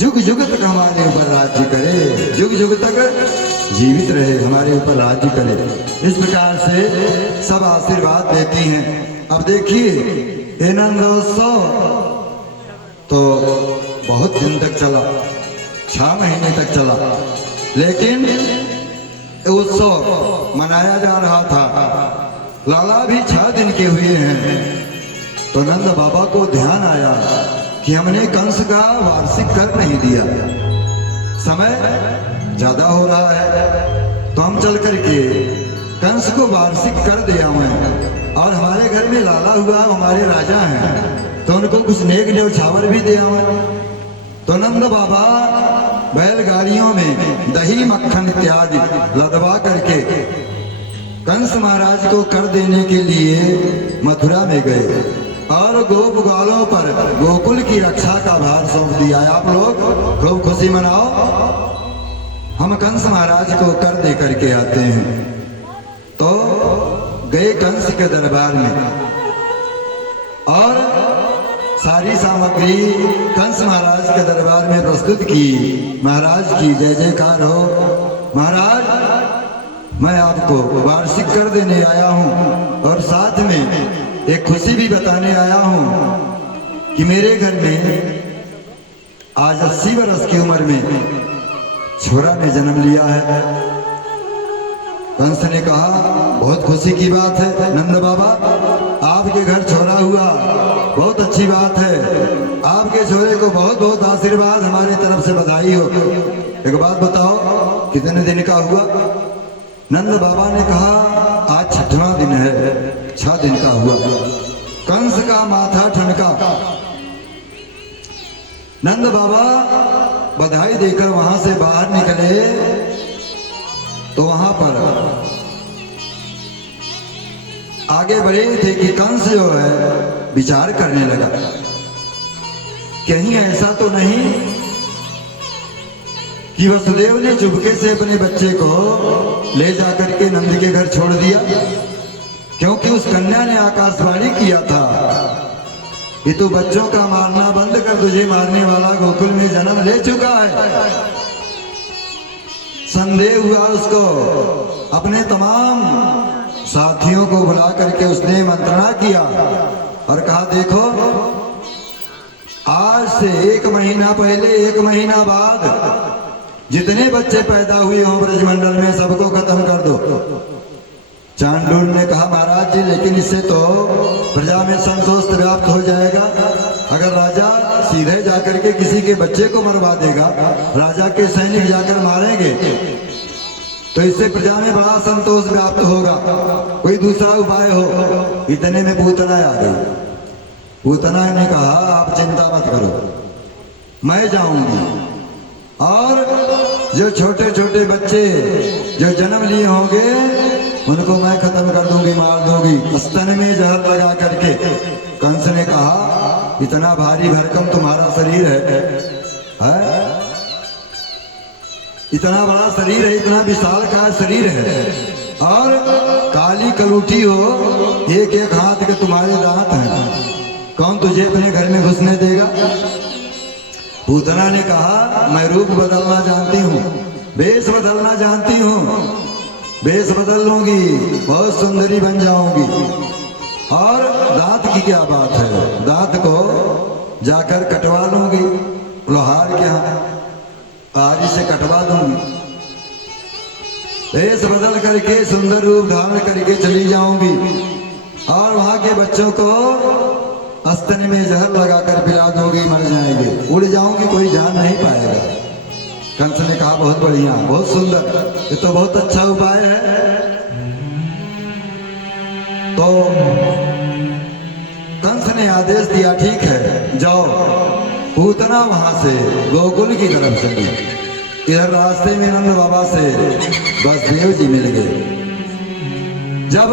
जुग जुग तक हमारे ऊपर राज्य करे, जुग जुग तक जीवित रहे, हमारे ऊपर राज्य करे। इस प्रकार से सब आशीर्वाद देती हैं। अब देखिए ये नंदोत्सव तो बहुत दिन तक चला, 6 महीने तक चला, लेकिन उत्सव मनाया जा रहा था। लाला भी 6 दिन के हुए हैं। तो नंद बाबा को ध्यान आया कि हमने कंस का वार्षिक कर नहीं दिया, समय ज्यादा हो रहा है, तो हम चल करके कंस को वार्षिक कर दिया मैं। और हमारे घर में लाला हुआ, हमारे राजा हैं, तो उनको कुछ नेक न्यौछावर भी दिया मैं। तो नंद बाबा बैलगाड़ियों में दही मक्खन इत्यादि लदवा करके कंस महाराज को कर देने के लिए मथुरा में गए और गोप ग्वालों पर गोकुल की रक्षा का भार सौंप दिया। आप लोग खूब खुशी मनाओ, हम कंस महाराज को कर दे करके आते हैं। तो गए कंस के दरबार में और सारी सामग्री कंस महाराज के दरबार में प्रस्तुत की। महाराज की जय जयकार हो। महाराज मैं आपको वार्षिक कर देने आया हूँ और साथ में एक खुशी भी बताने आया हूँ कि मेरे घर में आज 80 वर्ष की उम्र में छोरा ने जन्म लिया है। कंस ने कहा बहुत खुशी की बात है नंद बाबा, आपके घर छोरा हुआ, बहुत अच्छी बात है। आपके छोरे को बहुत बहुत आशीर्वाद, हमारी तरफ से बधाई हो। एक बात बताओ, कितने दिन का हुआ? नंद बाबा ने कहा आज 6वां दिन है, 6 दिन का हुआ। कंस का माथा ठनका। नंद बाबा बधाई देकर वहां से बाहर निकले तो वहां पर आगे बढ़े थे कि कंस जो है विचार करने लगा, कहीं ऐसा तो नहीं कि वसुदेव ने चुपके से अपने बच्चे को ले जाकर के नंद के घर छोड़ दिया, क्योंकि उस कन्या ने आकाशवाणी किया था कि तू बच्चों का मारना बंद कर, तुझे मारने वाला गोकुल में जन्म ले चुका है। संदेह हुआ उसको, अपने तमाम साथियों को बुला करके उसने मंत्रणा किया और कहा देखो, आज से 1 महीना पहले 1 महीना बाद जितने बच्चे पैदा हुए हों ब्रजमंडल में सबको खत्म कर दो। चांडूल ने कहा महाराज जी, लेकिन इससे तो प्रजा में संतोष व्याप्त हो जाएगा। अगर राजा सीधे जाकर के किसी के बच्चे को मरवा देगा, राजा के सैनिक जाकर मारेंगे, तो इससे प्रजा में बड़ा संतोष व्याप्त होगा। कोई दूसरा उपाय हो। इतने में पूतना आ गई। पूतना ने कहा आप चिंता मत करो, मैं जाऊंगी और जो छोटे छोटे बच्चे जो जन्म लिए होंगे उनको मैं खत्म कर दूंगी, मार दूंगी, स्तन में जहर लगा करके। कंस ने कहा इतना भारी भरकम तुम्हारा शरीर है? इतना बड़ा शरीर है, इतना विशाल का शरीर है और काली कलूठी हो, एक एक हाथ के तुम्हारे दांत हैं, कौन तुझे अपने घर में घुसने देगा? पूतना ने कहा मैं रूप बदलना जानती हूँ, वेश बदलना जानती हूँ, वेश बदल लूंगी, बहुत सुंदरी बन जाऊंगी। और दांत की क्या बात है, दांत को जाकर कटवा लूंगी, लोहार के यहाँ आज से कटवा दूंगी, वेश बदल करके सुंदर रूप धारण करके चली जाऊंगी और वहां के बच्चों को स्तन में जहर लगाकर पिला दूंगी, मर जाएंगे, उड़ जाऊंगी, कोई जान नहीं पाएगा। कंस ने कहा बहुत बढ़िया, बहुत सुंदर, ये तो बहुत अच्छा उपाय है। तो कंस ने आदेश दिया ठीक है जाओ। पूतना वहां से गोकुल की तरफ चली। इधर रास्ते में नंद बाबा से वसुदेव जी मिल गए। जब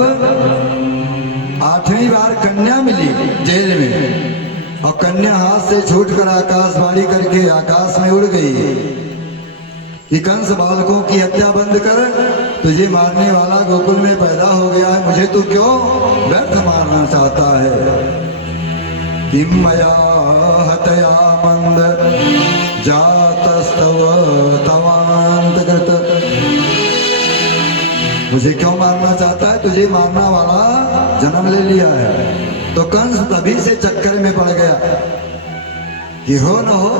8वीं बार कन्या मिली जेल में और कन्या हाथ से छूटकर आकाशवाणी करके आकाश में उड़ गई कि कंस बालकों की हत्या बंद कर, तुझे मारने वाला गोकुल में पैदा हो गया है, मुझे तू क्यों व्यर्थ मारना चाहता है? किम मया हतया मंद जातस्तव तवांतगत, मुझे क्यों मारना चाहता है? तुझे मारना वाला जन्म ले लिया है। तो कंस तभी से चक्कर में पड़ गया कि हो न हो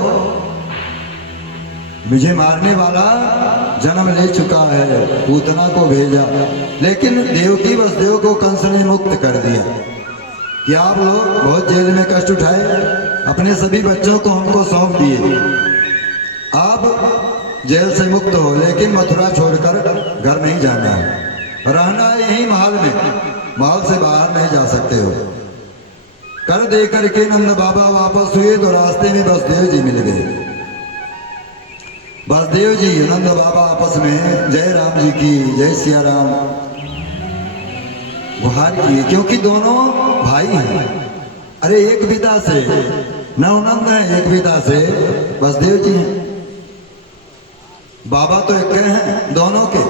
मुझे मारने वाला जन्म ले चुका है, पूतना को भेजा। लेकिन देवकी वसुदेव को कंस ने मुक्त कर दिया कि आप लोग बहुत जेल में कष्ट उठाए, अपने सभी बच्चों को हमको सौंप दिए, आप जेल से मुक्त हो, लेकिन मथुरा छोड़कर घर नहीं जाना है, रहना यही महल में, महल से बाहर नहीं जा सकते हो। कर दे करके नंद बाबा वापस हुए तो रास्ते में वसुदेव जी मिल गए। वसुदेव जी नंद बाबा आपस में जय राम जी की, जय सिया राम गुहार किए, क्योंकि दोनों भाई हैं। अरे एक पिता से नवनंद है, एक पिता से वसुदेव जी हैं, बाबा तो एक हैं दोनों के।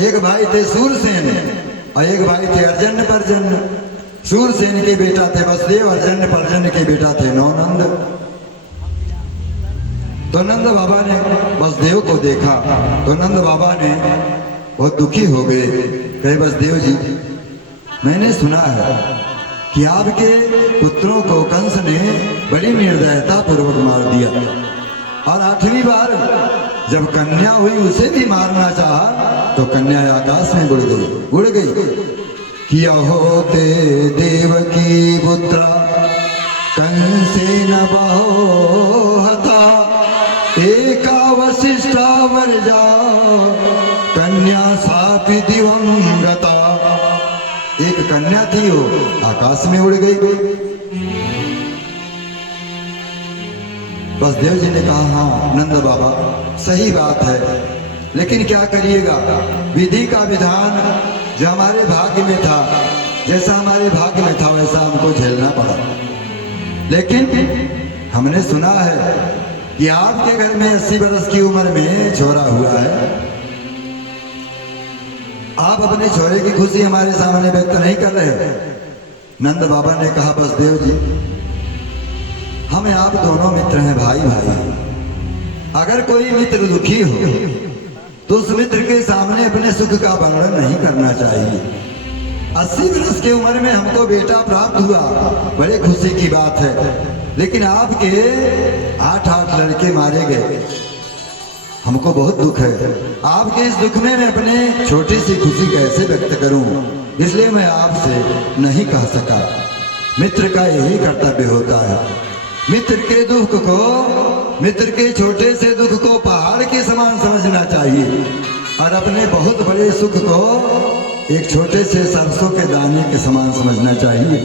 एक भाई थे सूरसेन और एक भाई थे अर्जन्य पर्जन्य। सूरसेन के बेटा थे वसुदेव, अर्जन्य पर्जन्य के बेटा थे नवनंद। तो नंद बाबा ने वसुदेव को देखा तो नंद बाबा ने बहुत दुखी हो गए, कहे वसुदेव जी मैंने सुना है कि आपके पुत्रों को कंस ने बड़ी निर्दयता पूर्वक मार दिया और 8वीं बार जब कन्या हुई उसे भी मारना चाहा तो कन्या आकाश में उड़ गई। किया होते देवकी पुत्र कंसेन बहो हता एका वशिष्ठा वर्जा कन्या सापि दिवंगता। एक कन्या थी, वो आकाश में उड़ गई। वसुदेव जी ने कहा, हाँ नंद बाबा सही बात है, लेकिन क्या करिएगा, विधि का विधान जो हमारे भाग्य में था, जैसा हमारे भाग्य में था वैसा हमको झेलना पड़ा। लेकिन हमने सुना है कि आपके घर में 80 वर्ष की उम्र में छोरा हुआ है। आप अपने छोरे की खुशी हमारे सामने व्यक्त नहीं कर रहे। नंद बाबा ने कहा, वसुदेव जी हम आप दोनों मित्र हैं, भाई भाई। अगर कोई मित्र दुखी हो तो उस मित्र के सामने अपने सुख का वर्णन नहीं करना चाहिए। 80 वर्ष की उम्र में हमको बेटा प्राप्त हुआ, बड़े खुशी की बात है, लेकिन आपके 8 लड़के मारे गए, हमको बहुत दुख है। आपके इस दुख में मैं अपने छोटी सी खुशी कैसे व्यक्त करूं, इसलिए मैं आपसे नहीं कह सका। मित्र का यही कर्तव्य होता है, मित्र के दुख को, मित्र के छोटे से दुख को पहाड़ के समान समझना चाहिए, और अपने बहुत बड़े सुख को एक छोटे से सरसों के दाने के समान समझना चाहिए।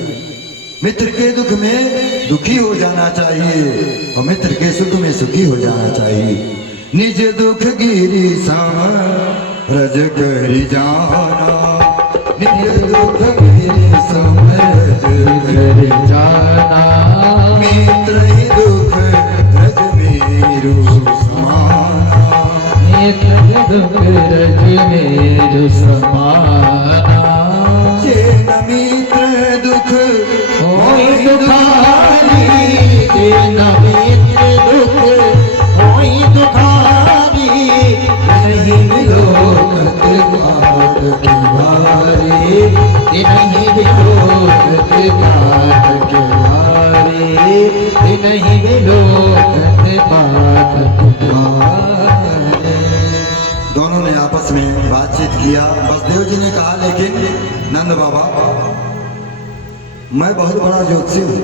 मित्र के दुख में दुखी हो जाना चाहिए और मित्र के सुख में सुखी हो जाना चाहिए। निज दुख गिरी समरज करि जाना, निज दुख गिरी समरज करि जाना, मित्र ही दुख रज मेरु समाना, मित्र ही दुख रज मेरु समाना। जेन मित्र दुख होई दुखारी, जेन मित्र दुख होई दुखारी, नहीं विलोकत बात की भारी, नहीं विलोकत बात की भारी, नहीं विलोकत बात की भारी। दोनों ने आपस में बातचीत किया। वसुदेव जी ने कहा, लेकिन नंद बाबा मैं बहुत बड़ा ज्योतिषी हूँ,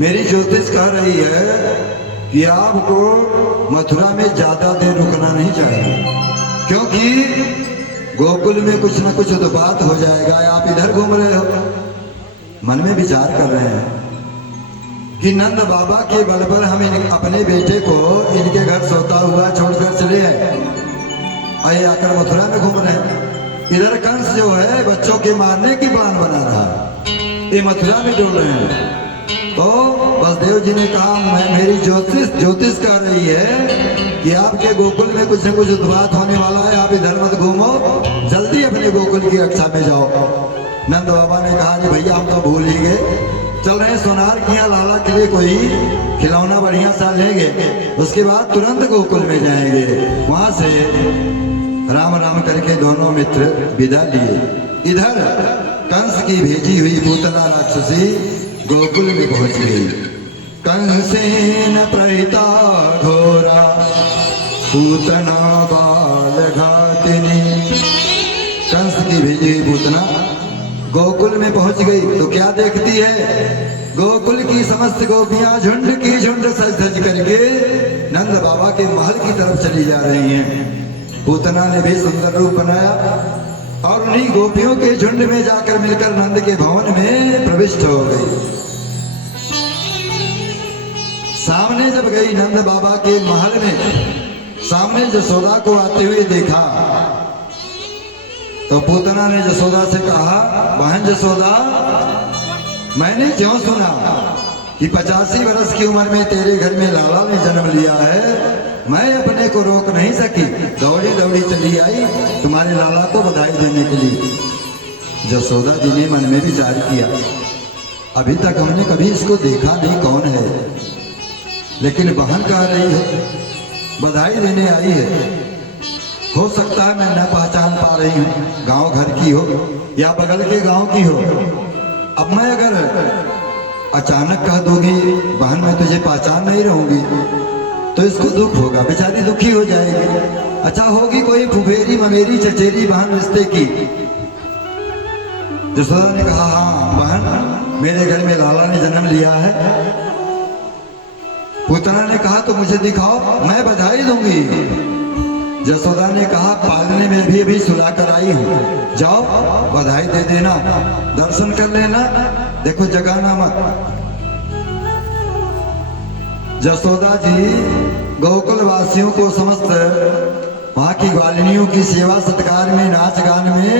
मेरी ज्योतिष कह रही है कि आपको मथुरा में ज्यादा देर रुकना नहीं चाहिए, क्योंकि गोकुल में कुछ न कुछ तो बात हो जाएगा। आप इधर घूम रहे हो, मन में विचार कर रहे हैं कि नंद बाबा के बल पर हम अपने बेटे को इनके घर सोता हुआ छोड़कर चले आए, आए आकर मथुरा में घूम रहे हैं। इधर कंस जो है बच्चों के मारने की प्लान बना रहा है, ये मथुरा में डोल रहे हैं। तो वसुदेव जी ने कहा, मैं मेरी ज्योतिष कह रही है कि आपके गोकुल में कुछ न कुछ उत्पात होने वाला है, आप इधर मत घूमो, जल्दी अपने गोकुल की रक्षा में जाओ। नंद बाबा ने कहा, जी भैया हम तो भूल ही गए, चल रहे सोनार किया लाला के लिए कोई खिलौना बढ़िया सा लेंगे, उसके बाद तुरंत गोकुल में जाएंगे। वहां से राम राम करके दोनों मित्र विदा लिए। इधर कंस की भेजी हुई पूतना राक्षसी गोकुल में पहुंच गई। कंसेन प्रहिता घोरा पूतना बाल घातिनी। कंस की भेजी हुई पूतना गोकुल में पहुंच गई तो क्या देखती है, गोकुल की समस्त गोपियां झुंड की झुंड सज धज करके नंद बाबा के महल की तरफ चली जा रही हैं। पूतना ने भी सुंदर रूप बनाया और उन्हीं गोपियों के झुंड में जाकर मिलकर नंद के भवन में प्रविष्ट हो गई। सामने जब गई नंद बाबा के महल में, सामने जसोदा को आते हुए देखा तो पूतना ने जसोदा से कहा, बहन जसोदा, मैंने क्यों सुना कि 85 वर्ष की उम्र में तेरे घर में लाला ने जन्म लिया है, मैं अपने को रोक नहीं सकी, दौड़ी दौड़ी चली आई तुम्हारे लाला को बधाई देने के लिए। जसोदा जी ने मन में विचार किया, अभी तक हमने कभी इसको देखा नहीं, कौन है, लेकिन बहन कह रही है, बधाई देने आई है, हो सकता है मैं न पहचान पा रही हूँ, गांव घर की हो या बगल के गांव की हो। अब मैं अगर अचानक कह दूंगी बहन मैं तुझे पहचान नहीं रहूंगी तो इसको दुख होगा, बेचारी दुखी हो जाएगी। अच्छा होगी कोई फुफेरी ममेरी चचेरी बहन रिश्ते की यशोदा ने कहा हाँ बहन, मेरे घर में लाला ने जन्म लिया है। पूतना ने कहा तो मुझे दिखाओ, मैं बधाई दूंगी। यशोदा ने कहा पालने में भी अभी सुला कर आई हूं, जाओ बधाई दे देना, दर्शन कर लेना, देखो जगाना मत। यशोदा जी गोकुल वासियों को समस्त वहां की ग्वालिनियों की सेवा सत्कार में, नाच गान में,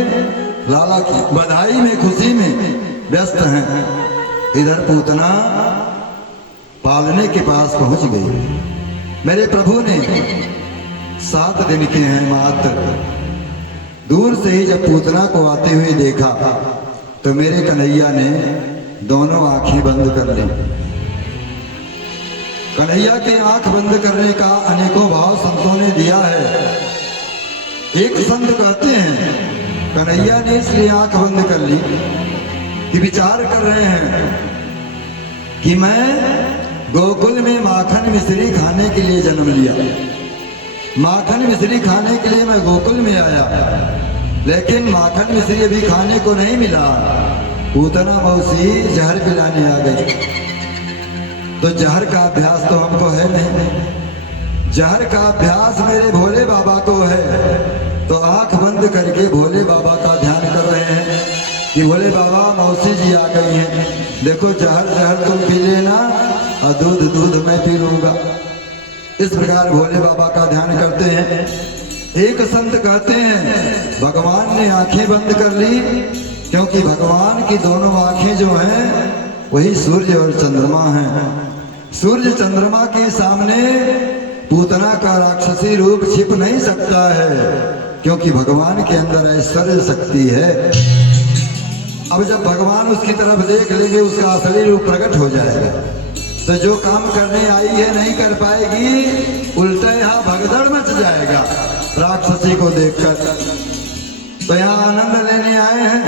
लाला की बधाई में, खुशी में व्यस्त हैं। इधर पूतना पालने के पास पहुंच गई। मेरे प्रभु ने 7 दिन के हैं मात्र। दूर से ही जब पूतना को आते हुए देखा तो मेरे कन्हैया ने दोनों आंखें बंद कर ली। कन्हैया के आंख बंद करने का अनेकों भाव संतों ने दिया है। एक संत कहते हैं कन्हैया ने इसलिए आंख बंद कर ली कि विचार कर रहे हैं कि मैं गोकुल में माखन मिश्री खाने के लिए जन्म लिया, माखन मिश्री खाने के लिए मैं गोकुल में आया, लेकिन माखन मिश्री अभी खाने को नहीं मिला। पूतना मौसी जहर पिलाने आ गई। तो जहर का अभ्यास तो हमको है नहीं, जहर का अभ्यास मेरे भोले बाबा को है। तो आंख बंद करके भोले बाबा का ध्यान कर रहे हैं कि भोले बाबा मौसी जी आ गई हैं, देखो जहर जहर तुम पी लेना और दूध दूध मैं पी लूंगा। इस प्रकार भोले बाबा का ध्यान करते हैं। एक संत कहते हैं भगवान ने आंखें बंद कर ली क्योंकि भगवान की दोनों आंखें जो हैं वही सूर्य और चंद्रमा हैं। सूर्य चंद्रमा के सामने पूतना का राक्षसी रूप छिप नहीं सकता है क्योंकि भगवान के अंदर ऐश्वर्य शक्ति है। अब जब भगवान उसकी तरफ देख लेंगे उसका असली रूप प्रकट हो जाएगा। तो जो काम करने आई है नहीं कर पाएगी, उल्टा यहाँ भगदड़ मच जाएगा राक्षसी को देखकर। तो यहाँ आनंद लेने आए हैं,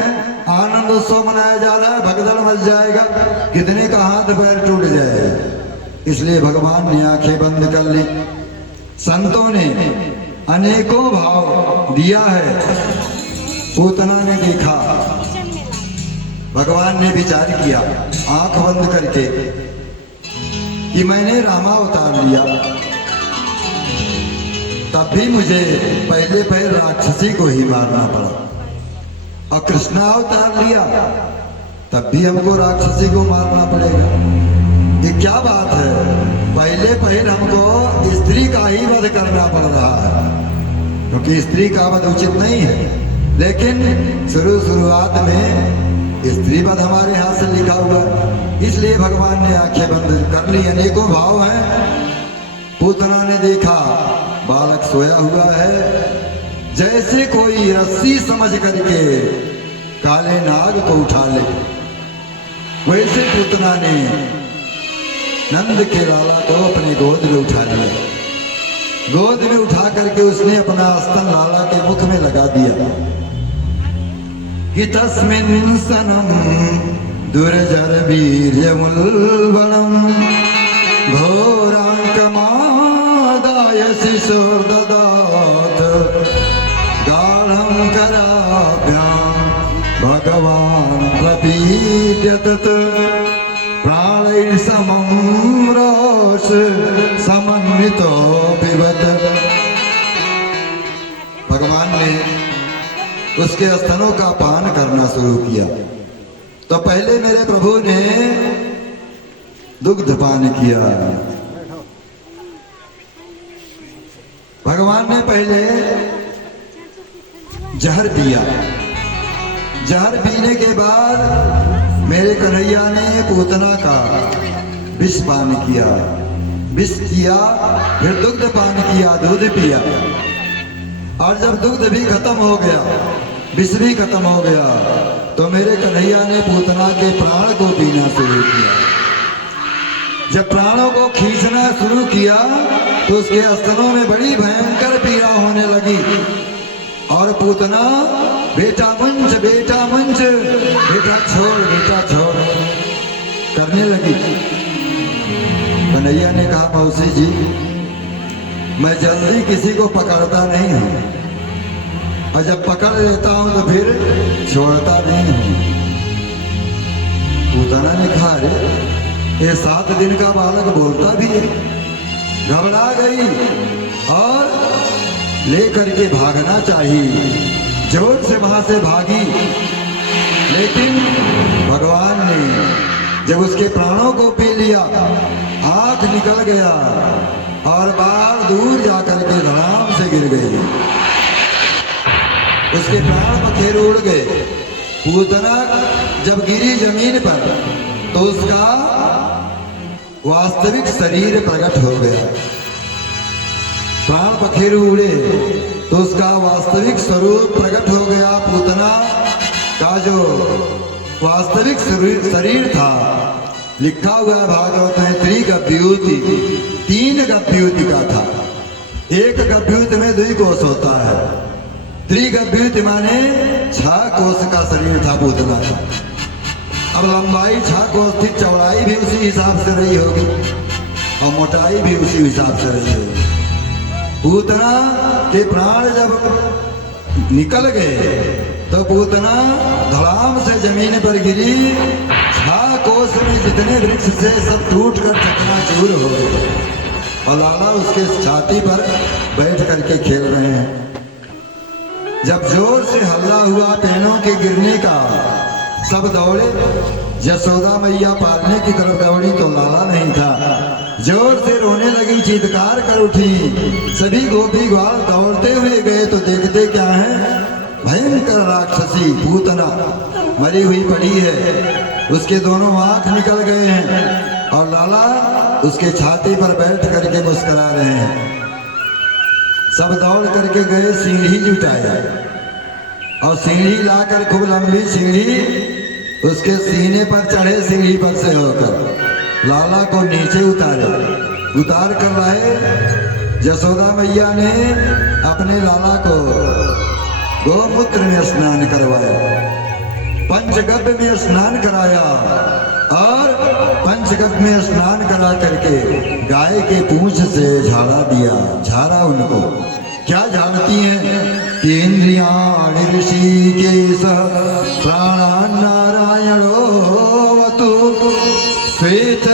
आनंद उत्सव मनाया जा रहा है, भगदड़ मच जाएगा, कितने का हाथ पैर टूट जाएगा। इसलिए भगवान ने आंखें बंद कर ली। संतों ने अनेकों भाव दिया है। पूतना ने देखा, भगवान ने विचार किया आंख बंद करके कि मैंने रामावतार लिया, तब भी मुझे पहले पैर राक्षसी को ही मारना पड़ा, और कृष्णावतार लिया तब भी हमको राक्षसी को मारना पड़ेगा। ये क्या बात है, पहले पैर हमको स्त्री का ही वध करना पड़ रहा है क्योंकि स्त्री का वध उचित नहीं है। लेकिन शुरुआत में स्त्री वध हमारे हाथ से लिखा हुआ, इसलिए भगवान ने आंखें बंद कर ली। अनेकों भाव हैं। पूतना ने देखा बालक सोया हुआ है, जैसे कोई रस्सी समझ करके काले नाग को उठा ले, वैसे पूतना ने नंद के लाला को अपने गोद में उठा लिया। गोद में उठा करके उसने अपना स्तन लाला के मुख में लगा दिया कि तस्मिन् सनम दुर्जर वीर्यमुल्बलम घोरांकमादाय शिशुर्ददात गाढ़ं कराभ्यां भगवान् प्रपीड्यत प्राणैर्समं रोष समन्वितो पिबत। भगवान ने उसके स्तनों का पान करना शुरू किया। तो पहले मेरे प्रभु ने दुग्ध पान किया। भगवान ने पहले जहर पिया। जहर पीने के बाद मेरे कन्हैया ने पूतना का विष पान किया। विष किया, फिर दुग्ध पान किया, दूध पिया। और जब दुग्ध भी खत्म हो गया, विष भी खत्म हो गया, तो मेरे कन्हैया ने पूतना के प्राण को पीना शुरू किया। जब प्राणों को खींचना शुरू किया तो उसके स्तनों में बड़ी भयंकर पीड़ा होने लगी और पूतना बेटा मंच, बेटा मंच, बेटा छोड़ करने लगी। कन्हैया ने कहा मौसी जी, मैं जल्दी किसी को पकड़ता नहीं हूँ, और जब पकड़ लेता हूँ तो फिर छोड़ता नहीं हूँ। ने कहा अरे ये 7 दिन का बालक बोलता भी है। घबरा गई और लेकर के भागना चाहिए, जोर से वहां से भागी। लेकिन भगवान ने जब उसके प्राणों को पी लिया, आंख निकल गया और बाल दूर जाकर के धड़ाम से गिर गई। उसके प्राण पखेरु उड़ गए। पूतना जब गिरी जमीन पर तो उसका वास्तविक शरीर प्रकट हो गया। प्राण पखेरु उड़े तो उसका वास्तविक स्वरूप प्रकट हो गया। पूतना का जो वास्तविक शरीर था, लिखा हुआ है भागवत में त्रिगभ्यूति, 3 गभ्यूति का था। 1 गभ्यूति में 2 कोष होता है। त्रिगभ्यूति माने 6 कोष का शरीर था पूतना का। अब लंबाई 6 कोष थी, चौड़ाई भी उसी हिसाब से रही होगी और मोटाई भी उसी हिसाब से रही होगी। पूतना के प्राण जब निकल गए तो पूतना धड़ाम से जमीन पर गिरी। 6 कोष में जितने वृक्ष से सब टूट कर चकनाचूर हो गए और लाला उसके छाती पर बैठ करके खेल रहे हैं। जब जोर से हल्ला हुआ पेड़ों के गिरने का, सब दौड़े। यशोदा मैया पालने की तरफ दौड़ी तो लाला नहीं था। जोर से रोने लगी, चीत्कार कर उठी। सभी गोपी ग्वाल दौड़ते हुए गए तो देखते क्या है, भयंकर राक्षसी पूतना मरी हुई पड़ी है। उसके दोनों आंख निकल गए हैं और लाला उसके छाती पर बैठ करके मुस्कुरा रहे हैं। सब दौड़ करके गए, सीढ़ी जुटाए और सीढ़ी लाकर, खूब लंबी सीढ़ी, उसके सीने पर चढ़े। सीढ़ी पर से होकर लाला को नीचे उतारे। उतार कर लाए। यशोदा मैया ने अपने लाला को गोमूत्र में स्नान करवाया, पंचगव्य में स्नान कराया और पंचगव्य में स्नान करा करके गाय के पूंछ से झाड़ा दिया। झाड़ा उनको क्या झाड़ती हैं? केन्द्रियाणि ऋषिकेश प्राणान्नारायणो वतु श्वेत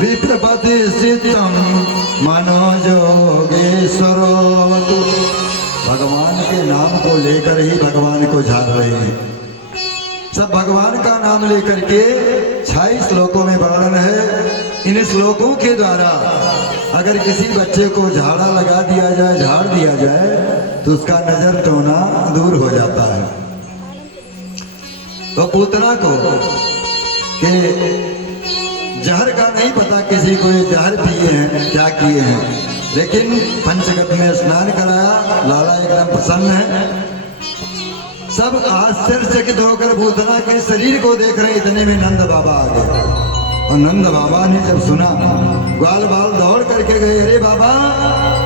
विप्रपति सिद्धं मनोजोगेश्वरो वतु। भगवान के नाम को लेकर ही भगवान को झाड़ रहे हैं। सब भगवान का नाम लेकर के 26 श्लोकों में वर्णन है। इन श्लोकों के द्वारा अगर किसी बच्चे को झाड़ा लगा दिया जाए, झाड़ दिया जाए, तो उसका नजर टोना दूर हो जाता है। तो पूतना को के जहर का नहीं पता किसी को, ये जहर पिए हैं क्या किए हैं, लेकिन पंचगव्य में स्नान कराया। लाला एकदम प्रसन्न है। सब आश्चर्यचकित होकर पूतना के शरीर को देख रहे। इतने में नंद बाबा आ गए और नंद बाबा ने जब सुना, ग्वाल बाल दौड़ करके गए। अरे बाबा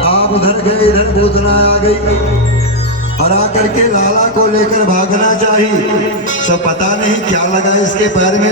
आप उधर गए, इधर पूतना आ गई और आकर के लाला को लेकर भागना चाहिए। सब पता नहीं क्या लगा इसके पैर में।